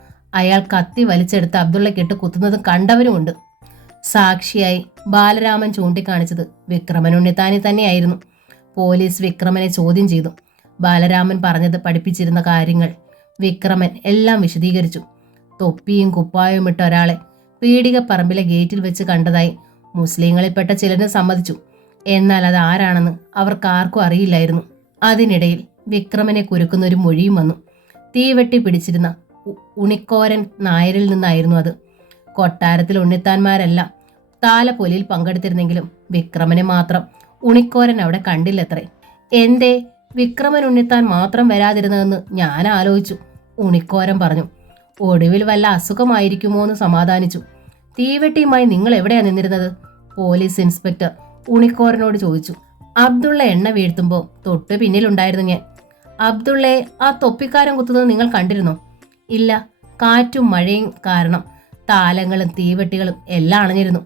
അയാൾ കത്തി വലിച്ചെടുത്ത് അബ്ദുള്ളക്കിട്ട് കുത്തുന്നതും കണ്ടവനുമുണ്ട്. സാക്ഷിയായി ബാലരാമൻ ചൂണ്ടിക്കാണിച്ചത് വിക്രമൻ ഉണ്ണിത്താനെ തന്നെയായിരുന്നു. പോലീസ് വിക്രമനെ ചോദ്യം ചെയ്തു. ബാലരാമൻ പറഞ്ഞത് പഠിപ്പിച്ചിരുന്ന കാര്യങ്ങൾ വിക്രമൻ എല്ലാം വിശദീകരിച്ചു. തൊപ്പിയും കുപ്പായവും ഇട്ട ഒരാളെ പീടികപ്പറമ്പിലെ ഗേറ്റിൽ വെച്ച് കണ്ടതായി മുസ്ലിങ്ങളിൽപ്പെട്ട ചിലരും സമ്മതിച്ചു. എന്നാൽ അത് ആരാണെന്ന് അവർക്കാർക്കും അറിയില്ലായിരുന്നു. അതിനിടയിൽ വിക്രമനെ കുരുക്കുന്ന ഒരു മൊഴിയും വന്നു. തീവെട്ടി പിടിച്ചിരുന്ന ഉണിക്കോരൻ നായരിൽ നിന്നായിരുന്നു അത്. കൊട്ടാരത്തിൽ ഉണ്ണിത്താന്മാരെല്ലാം താലപ്പൊലിയിൽ പങ്കെടുത്തിരുന്നെങ്കിലും വിക്രമനെ മാത്രം ഉണിക്കോരൻ അവിടെ കണ്ടില്ലത്രേ. എന്തേ വിക്രമൻ ഉണ്ണിത്താൻ മാത്രം വരാതിരുന്നതെന്ന് ഞാൻ ആലോചിച്ചു, ഉണിക്കോരൻ പറഞ്ഞു. ഒടുവിൽ വല്ല അസുഖമായിരിക്കുമോ എന്ന് സമാധാനിച്ചു. തീവെട്ടിയുമായി നിങ്ങൾ എവിടെയാ നിന്നിരുന്നത്? പോലീസ് ഇൻസ്പെക്ടർ ഉണിക്കോരനോട് ചോദിച്ചു. അബ്ദുള്ള എണ്ണ വീഴ്ത്തുമ്പോൾ തൊട്ട് പിന്നിലുണ്ടായിരുന്നു ഞാൻ. അബ്ദുള്ളയെ ആ തൊപ്പിക്കാരൻ കുത്തുന്നത് നിങ്ങൾ കണ്ടിരുന്നോ? ഇല്ല, കാറ്റും മഴയും കാരണം താലങ്ങളും തീവെട്ടികളും എല്ലാം അണഞ്ഞിരുന്നു.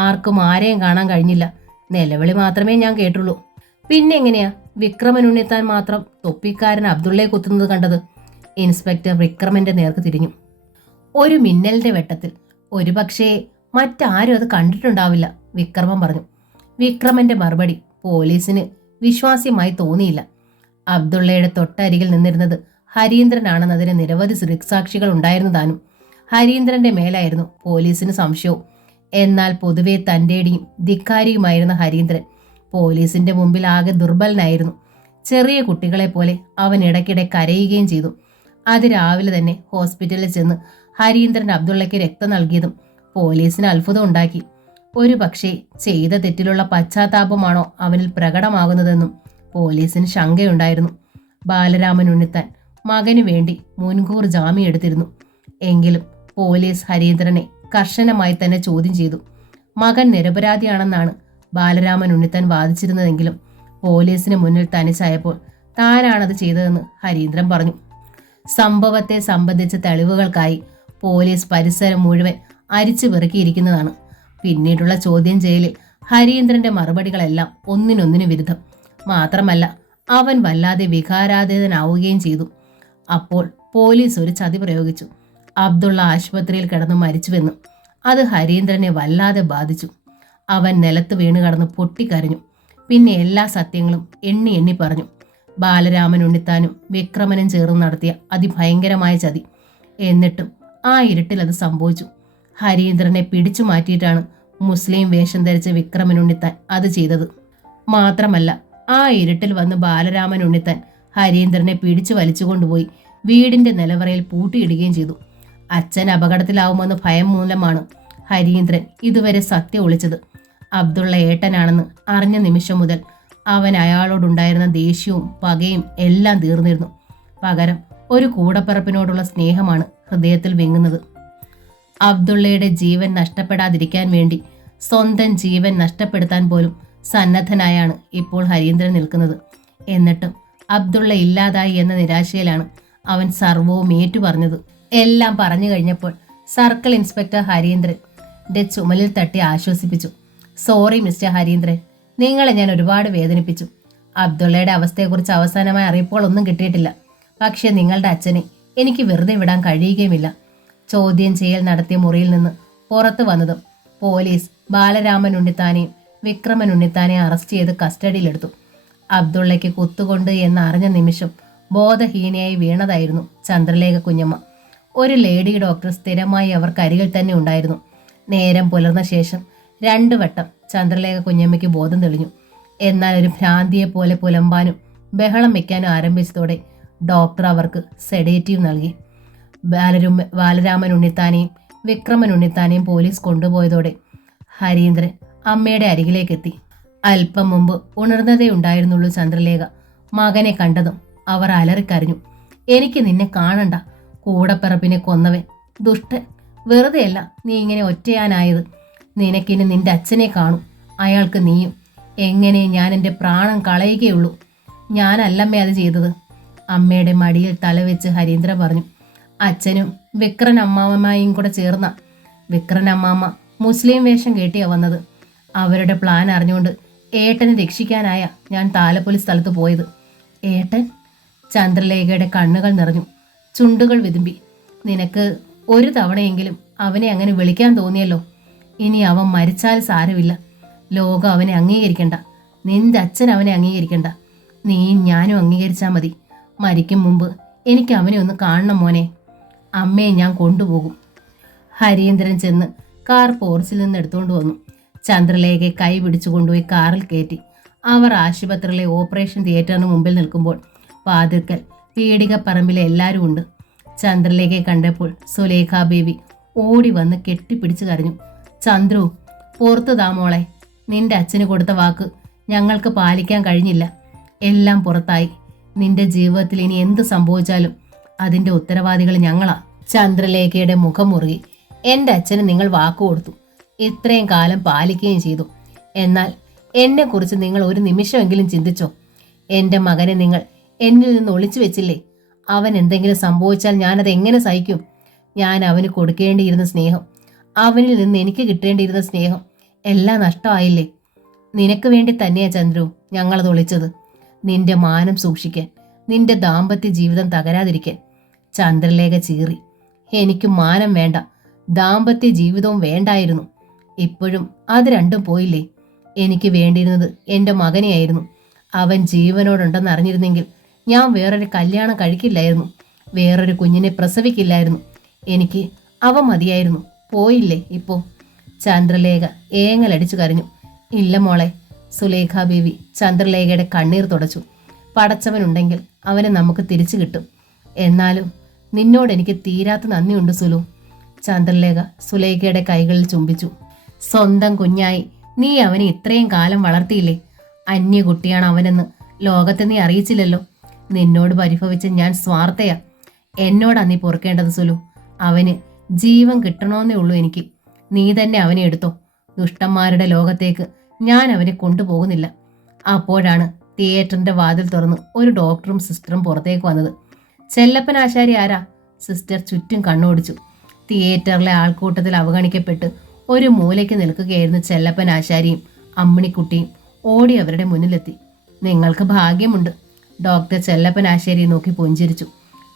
ആർക്കും ആരെയും കാണാൻ കഴിഞ്ഞില്ല. നിലവിളി മാത്രമേ ഞാൻ കേട്ടുള്ളൂ. പിന്നെ എങ്ങനെയാ വിക്രമൻ ഉണ്ണിത്താൻ മാത്രം തൊപ്പിക്കാരൻ അബ്ദുള്ളയെ കുത്തുന്നത് കണ്ടത്? ഇൻസ്പെക്ടർ വിക്രമന്റെ നേർക്ക് തിരിഞ്ഞു. ഒരു മിന്നലിന്റെ വെട്ടത്തിൽ. ഒരുപക്ഷേ മറ്റാരും അത് കണ്ടിട്ടുണ്ടാവില്ല, വിക്രമൻ പറഞ്ഞു. വിക്രമന്റെ മറുപടി പോലീസിന് വിശ്വാസ്യമായി തോന്നിയില്ല. അബ്ദുള്ളയുടെ തൊട്ടരികിൽ നിന്നിരുന്നത് ഹരീന്ദ്രനാണെന്നതിന് നിരവധി ദൃക്സാക്ഷികൾ ഉണ്ടായിരുന്നു താനും. ഹരീന്ദ്രന്റെ മേലായിരുന്നു പോലീസിന് സംശയവും. എന്നാൽ പൊതുവെ തന്റേടിയും ധിക്കാരിയുമായിരുന്ന ഹരീന്ദ്രൻ പോലീസിന്റെ മുമ്പിൽ ആകെ ദുർബലനായിരുന്നു. ചെറിയ കുട്ടികളെ പോലെ അവൻ ഇടയ്ക്കിടെ കരയുകയും ചെയ്തു. രാവിലെ തന്നെ ഹോസ്പിറ്റലിൽ ചെന്ന് ഹരീന്ദ്രൻ അബ്ദുള്ളയ്ക്ക് രക്തം നൽകിയതും പോലീസിന് അത്ഭുതം ഉണ്ടാക്കി. ഒരു പക്ഷേ ചെയ്ത തെറ്റിലുള്ള പശ്ചാത്താപമാണോ അവനിൽ പ്രകടമാകുന്നതെന്നും പോലീസിന് ശങ്കയുണ്ടായിരുന്നു. ബാലരാമൻ ഉണ്ണിത്താൻ മകനു വേണ്ടി മുൻകൂർ ജാമ്യം എടുത്തിരുന്നു. എങ്കിലും പോലീസ് ഹരീന്ദ്രനെ കർശനമായി തന്നെ ചോദ്യം ചെയ്തു. മകൻ നിരപരാധിയാണെന്നാണ് ബാലരാമൻ ഉണ്ണിത്താൻ വാദിച്ചിരുന്നതെങ്കിലും പോലീസിന് മുന്നിൽ തനിച്ചായപ്പോൾ താനാണത് ചെയ്തതെന്ന് ഹരീന്ദ്രൻ പറഞ്ഞു. സംഭവത്തെ സംബന്ധിച്ച തെളിവുകൾക്കായി പോലീസ് പരിസരം മുഴുവൻ അരിച്ചു പെറുക്കിയിരിക്കുന്നതാണ്. പിന്നീടുള്ള ചോദ്യം ചെയ്യലിൽ ഹരീന്ദ്രന്റെ മറുപടികളെല്ലാം ഒന്നിനൊന്നിനു വിരുദ്ധം. മാത്രമല്ല അവൻ വല്ലാതെ വികാരാധീനനാവുകയും ചെയ്തു. അപ്പോൾ പോലീസ് ഒരു ചതി പ്രയോഗിച്ചു. അബ്ദുള്ള ആശുപത്രിയിൽ കിടന്ന് മരിച്ചുവെന്ന്. അത് ഹരീന്ദ്രനെ വല്ലാതെ ബാധിച്ചു. അവൻ നിലത്ത് വീണ് കിടന്ന് പൊട്ടിക്കരഞ്ഞു. പിന്നെ എല്ലാ സത്യങ്ങളും എണ്ണി എണ്ണി പറഞ്ഞു. ബാലരാമൻ ഉണ്ണിത്താനും വിക്രമനും ചേർന്ന് നടത്തിയ അതിഭയങ്കരമായ ചതി. എന്നിട്ടും ആ ഇരുട്ടിൽ അത് സംഭവിച്ചു. ഹരീന്ദ്രനെ പിടിച്ചു മാറ്റിയിട്ടാണ് മുസ്ലിം വേഷം ധരിച്ച വിക്രമൻ ഉണ്ണിത്താൻ അത് ചെയ്തത്. മാത്രമല്ല, ആ ഇരുട്ടിൽ വന്ന് ബാലരാമൻ ഉണ്ണിത്താൻ ഹരീന്ദ്രനെ പിടിച്ചു വലിച്ചുകൊണ്ടുപോയി വീടിന്റെ നിലവറയിൽ പൂട്ടിയിടുകയും ചെയ്തു. അച്ഛൻ അപകടത്തിലാവുമെന്ന് ഭയം മൂലമാണ് ഹരീന്ദ്രൻ ഇതുവരെ സത്യം ഒളിച്ചത്. അബ്ദുള്ള ഏട്ടനാണെന്ന് അറിഞ്ഞ നിമിഷം മുതൽ അവൻ അയാളോടുണ്ടായിരുന്ന ദേഷ്യവും പകയും എല്ലാം തീർന്നിരുന്നു. പകരം ഒരു കൂടപ്പിറപ്പിനോടുള്ള സ്നേഹമാണ് ഹൃദയത്തിൽ വിങ്ങുന്നത്. അബ്ദുള്ളയുടെ ജീവൻ നഷ്ടപ്പെടാതിരിക്കാൻ വേണ്ടി സ്വന്തം ജീവൻ നഷ്ടപ്പെടുത്താൻ പോലും സന്നദ്ധനായാണ് ഇപ്പോൾ ഹരീന്ദ്രൻ നിൽക്കുന്നത്. എന്നിട്ടും അബ്ദുള്ള ഇല്ലാതായി എന്ന നിരാശയിലാണ് അവൻ സർവവും ഏറ്റുപറഞ്ഞത്. എല്ലാം പറഞ്ഞു കഴിഞ്ഞപ്പോൾ സർക്കിൾ ഇൻസ്പെക്ടർ ഹരീന്ദ്രന്റെ ചുമലിൽ തട്ടി ആശ്വസിപ്പിച്ചു. സോറി മിസ്റ്റർ ഹരീന്ദ്രൻ, നിങ്ങളെ ഞാൻ ഒരുപാട് വേദനിപ്പിച്ചു. അബ്ദുള്ളയുടെ അവസ്ഥയെക്കുറിച്ച് അവസാനമായ അറിയിപ്പുകളൊന്നും കിട്ടിയിട്ടില്ല. പക്ഷേ നിങ്ങളുടെ അച്ഛനെ എനിക്ക് വെറുതെ വിടാൻ കഴിയുകയുമില്ല. ചോദ്യം ചെയ്യൽ നടത്തിയ മുറിയിൽ നിന്ന് പുറത്തു വന്നതും പോലീസ് ബാലരാമൻ ഉണ്ണിത്താനെയും വിക്രമൻ ഉണ്ണിത്താനെയും അറസ്റ്റ് ചെയ്ത് കസ്റ്റഡിയിലെടുത്തു. അബ്ദുള്ളയ്ക്ക് കുത്തുകൊണ്ട് എന്ന് അറിഞ്ഞ നിമിഷം ബോധഹീനയായി വീണതായിരുന്നു ചന്ദ്രലേഖ കുഞ്ഞമ്മ. ഒരു ലേഡി ഡോക്ടർ സ്ഥിരമായി അവർക്കരികിൽ തന്നെ ഉണ്ടായിരുന്നു. നേരം പുലർന്ന ശേഷം 2 വട്ടം ചന്ദ്രലേഖ കുഞ്ഞമ്മയ്ക്ക് ബോധം തെളിഞ്ഞു. എന്നാൽ ഒരു ഭ്രാന്തിയെ പോലെ പുലമ്പാനും ബഹളം വെക്കാനും ആരംഭിച്ചതോടെ ഡോക്ടർ അവർക്ക് സെഡേറ്റീവ് നൽകി. ബാലരാമൻ ഉണ്ണിത്താനെയും വിക്രമൻ ഉണ്ണിത്താനെയും പോലീസ് കൊണ്ടുപോയതോടെ ഹരീന്ദ്രൻ അമ്മയുടെ അരികിലേക്കെത്തി. അല്പം മുമ്പ് ഉണർന്നതേ ഉണ്ടായിരുന്നുള്ളൂ ചന്ദ്രലേഖ. മകനെ കണ്ടതും അവർ അലറിക്കരഞ്ഞു. എനിക്ക് നിന്നെ കാണണ്ട, കൂടപ്പിറപ്പിനെ കൊന്നവൻ, ദുഷ്ടൻ. വെറുതെയല്ല നീ ഇങ്ങനെ ഒറ്റയാനായത്. നിനക്കിനി നിന്റെ അച്ഛനെ കാണും, അയാൾക്ക് നീയും. എങ്ങനെ ഞാൻ എൻ്റെ പ്രാണം കളയുകയുള്ളൂ. ഞാനല്ലമ്മേ അത് ചെയ്തത്. അമ്മയുടെ മടിയിൽ തലവെച്ച് ഹരീന്ദ്ര പറഞ്ഞു. അച്ഛനും വിക്രൻ അമ്മാമ്മയും കൂടെ ചേർന്ന. വിക്രൻ അമ്മാമ്മ മുസ്ലിം വേഷം കെട്ടിയാ വന്നത്. അവരുടെ പ്ലാൻ അറിഞ്ഞുകൊണ്ട് ഏട്ടനെ രക്ഷിക്കാനായ ഞാൻ താലപ്പൊലി സ്ഥലത്ത് പോയത്. ഏട്ടൻ? ചന്ദ്രലേഖയുടെ കണ്ണുകൾ നിറഞ്ഞു, ചുണ്ടുകൾ വിതുമ്പി. നിനക്ക് ഒരു തവണയെങ്കിലും അവനെ അങ്ങനെ വിളിക്കാൻ തോന്നിയല്ലോ. ഇനി അവൻ മരിച്ചാൽ സാരമില്ല. ലോകം അവനെ അംഗീകരിക്കണ്ട. നിന്റെ അച്ഛൻ അവനെ അംഗീകരിക്കണ്ട. നീയും ഞാനും അംഗീകരിച്ചാൽ മതി. മരിക്കും മുമ്പ് എനിക്ക് അവനെ ഒന്ന് കാണണം മോനെ. അമ്മയെ ഞാൻ കൊണ്ടുപോകും. ഹരീന്ദ്രൻ ചെന്ന് കാർ പോർച്ചിൽ നിന്ന് എടുത്തുകൊണ്ട് വന്നു. ചന്ദ്രലേഖയെ കൈ പിടിച്ചു കൊണ്ടുപോയി കാറിൽ കയറ്റി. അവർ ആശുപത്രിയിലെ ഓപ്പറേഷൻ തിയേറ്ററിന് മുമ്പിൽ നിൽക്കുമ്പോൾ വാതിൽക്കൽ പീടികപ്പറമ്പിലെ എല്ലാവരും ഉണ്ട്. ചന്ദ്രലേഖയെ കണ്ടപ്പോൾ സുലേഖ ബേബി ഓടി വന്ന് കെട്ടിപ്പിടിച്ചു കരഞ്ഞു. ചന്ദ്രു, പുറത്തു താ മോളെ. നിന്റെ അച്ഛന് കൊടുത്ത വാക്ക് ഞങ്ങൾക്ക് പാലിക്കാൻ കഴിഞ്ഞില്ല. എല്ലാം പുറത്തായി. നിന്റെ ജീവിതത്തിൽ ഇനി എന്ത് സംഭവിച്ചാലും അതിന്റെ ഉത്തരവാദികൾ ഞങ്ങളാ. ചന്ദ്രലേഖയുടെ മുഖം മുറുകി. എൻ്റെ അച്ഛന് നിങ്ങൾ വാക്കു കൊടുത്തു, ഇത്രയും കാലം പാലിക്കുകയും ചെയ്തു. എന്നാൽ എന്നെക്കുറിച്ച് നിങ്ങൾ ഒരു നിമിഷമെങ്കിലും ചിന്തിച്ചോ? എൻ്റെ മകനെ നിങ്ങൾ എന്നിൽ നിന്ന് ഒളിച്ചു വെച്ചില്ലേ? അവൻ എന്തെങ്കിലും സംഭവിച്ചാൽ ഞാനത് എങ്ങനെ സഹിക്കും? ഞാൻ അവന് കൊടുക്കേണ്ടിയിരുന്ന സ്നേഹം, അവനിൽ നിന്ന് എനിക്ക് കിട്ടേണ്ടിയിരുന്ന സ്നേഹം എല്ലാം നഷ്ടമായില്ലേ? നിനക്ക് വേണ്ടി തന്നെയാ ചന്ദ്രു ഞങ്ങളത് ഒളിച്ചത്. നിന്റെ മാനം സൂക്ഷിക്കാൻ, നിന്റെ ദാമ്പത്യ ജീവിതം തകരാതിരിക്കാൻ. ചന്ദ്രലേഖ ചീറി. എനിക്ക് മാനം വേണ്ട, ദാമ്പത്യ ജീവിതവും വേണ്ടായിരുന്നു. ഇപ്പോഴും അത് രണ്ടും പോയില്ലേ? എനിക്ക് വേണ്ടിയിരുന്നത് എൻ്റെ മകനെയായിരുന്നു. അവൻ ജീവനോടുണ്ടെന്ന് അറിഞ്ഞിരുന്നെങ്കിൽ ഞാൻ വേറൊരു കല്യാണം കഴിക്കില്ലായിരുന്നു, വേറൊരു കുഞ്ഞിനെ പ്രസവിക്കില്ലായിരുന്നു. എനിക്ക് അവ മതിയായിരുന്നു. പോയില്ലേ ഇപ്പോൾ? ചന്ദ്രലേഖ ഏങ്ങലടിച്ചു കരഞ്ഞു. ഇല്ല മോളെ. സുലേഖ ബേബി ചന്ദ്രലേഖയുടെ കണ്ണീർ തുടച്ചു. പടച്ചവനുണ്ടെങ്കിൽ അവനെ നമുക്ക് തിരിച്ചു കിട്ടും. എന്നാലും നിന്നോട് എനിക്ക് തീരാത്ത നന്ദിയുണ്ട് സുലു. ചന്ദ്രലേഖ സുലേഖയുടെ കൈകളിൽ ചുംബിച്ചു. സ്വന്തം കുഞ്ഞായി നീ അവനെ ഇത്രയും കാലം വളർത്തിയില്ലേ? അന്യകുട്ടിയാണ് അവനെന്ന് ലോകത്തെ നീ അറിയിച്ചില്ലല്ലോ. നിന്നോട് പരിഭവിച്ച് ഞാൻ സ്വാർത്ഥയാ. എന്നോടാ നീ പൊറുക്കേണ്ടത് സുലു. അവന് ജീവൻ കിട്ടണമെന്നേ ഉള്ളൂ എനിക്ക്. നീ തന്നെ അവനെ എടുത്തോ. ദുഷ്ടന്മാരുടെ ലോകത്തേക്ക് ഞാൻ അവനെ കൊണ്ടുപോകുന്നില്ല. അപ്പോഴാണ് തിയേറ്ററിന്റെ വാതിൽ തുറന്ന് ഒരു ഡോക്ടറും സിസ്റ്ററും പുറത്തേക്ക് വന്നത്. ചെല്ലപ്പൻ ആശാരി ആരാ? സിസ്റ്റർ ചുറ്റും കണ്ണോടിച്ചു. തിയേറ്ററിലെ ആൾക്കൂട്ടത്തിൽ അവഗണിക്കപ്പെട്ട് ഒരു മൂലയ്ക്ക് നിൽക്കുകയായിരുന്നു ചെല്ലപ്പൻ ആശാരിയും അമ്മിണിക്കുട്ടിയും. ഓടി അവരുടെ മുന്നിലെത്തി. നിങ്ങൾക്ക് ഭാഗ്യമുണ്ട്. ഡോക്ടർ ചെല്ലപ്പൻ ആശാരിയെ നോക്കി പുഞ്ചിരിച്ചു.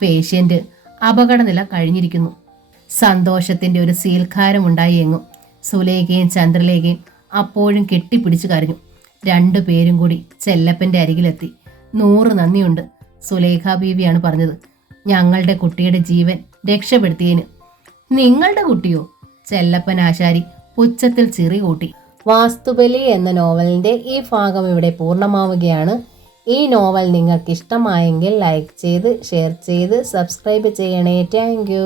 പേഷ്യന്റ് അപകടനില കഴിഞ്ഞിരിക്കുന്നു. സന്തോഷത്തിൻ്റെ ഒരു സീൽക്കാരമുണ്ടായി എങ്ങും. സുലേഖയും ചന്ദ്രലേഖയും അപ്പോഴും കെട്ടിപ്പിടിച്ചു കരഞ്ഞു. രണ്ടുപേരും കൂടി ചെല്ലപ്പൻ്റെ അരികിലെത്തി. 100 നന്ദിയുണ്ട്, സുലേഖ ബീവിയാണ് പറഞ്ഞത്, ഞങ്ങളുടെ കുട്ടിയുടെ ജീവൻ രക്ഷപ്പെടുത്തിയതിന്. നിങ്ങളുടെ കുട്ടിയോ? ചെല്ലപ്പൻ ആശാരി പുച്ഛത്തിൽ ചിറി കൂട്ടി. വാസ്തുബലി എന്ന നോവലിൻ്റെ ഈ ഭാഗം ഇവിടെ പൂർണ്ണമാവുകയാണ്. ഈ നോവൽ നിങ്ങൾക്ക് ഇഷ്ടമായെങ്കിൽ ലൈക്ക് ചെയ്ത്, ഷെയർ ചെയ്ത്, സബ്സ്ക്രൈബ് ചെയ്യണേ. താങ്ക്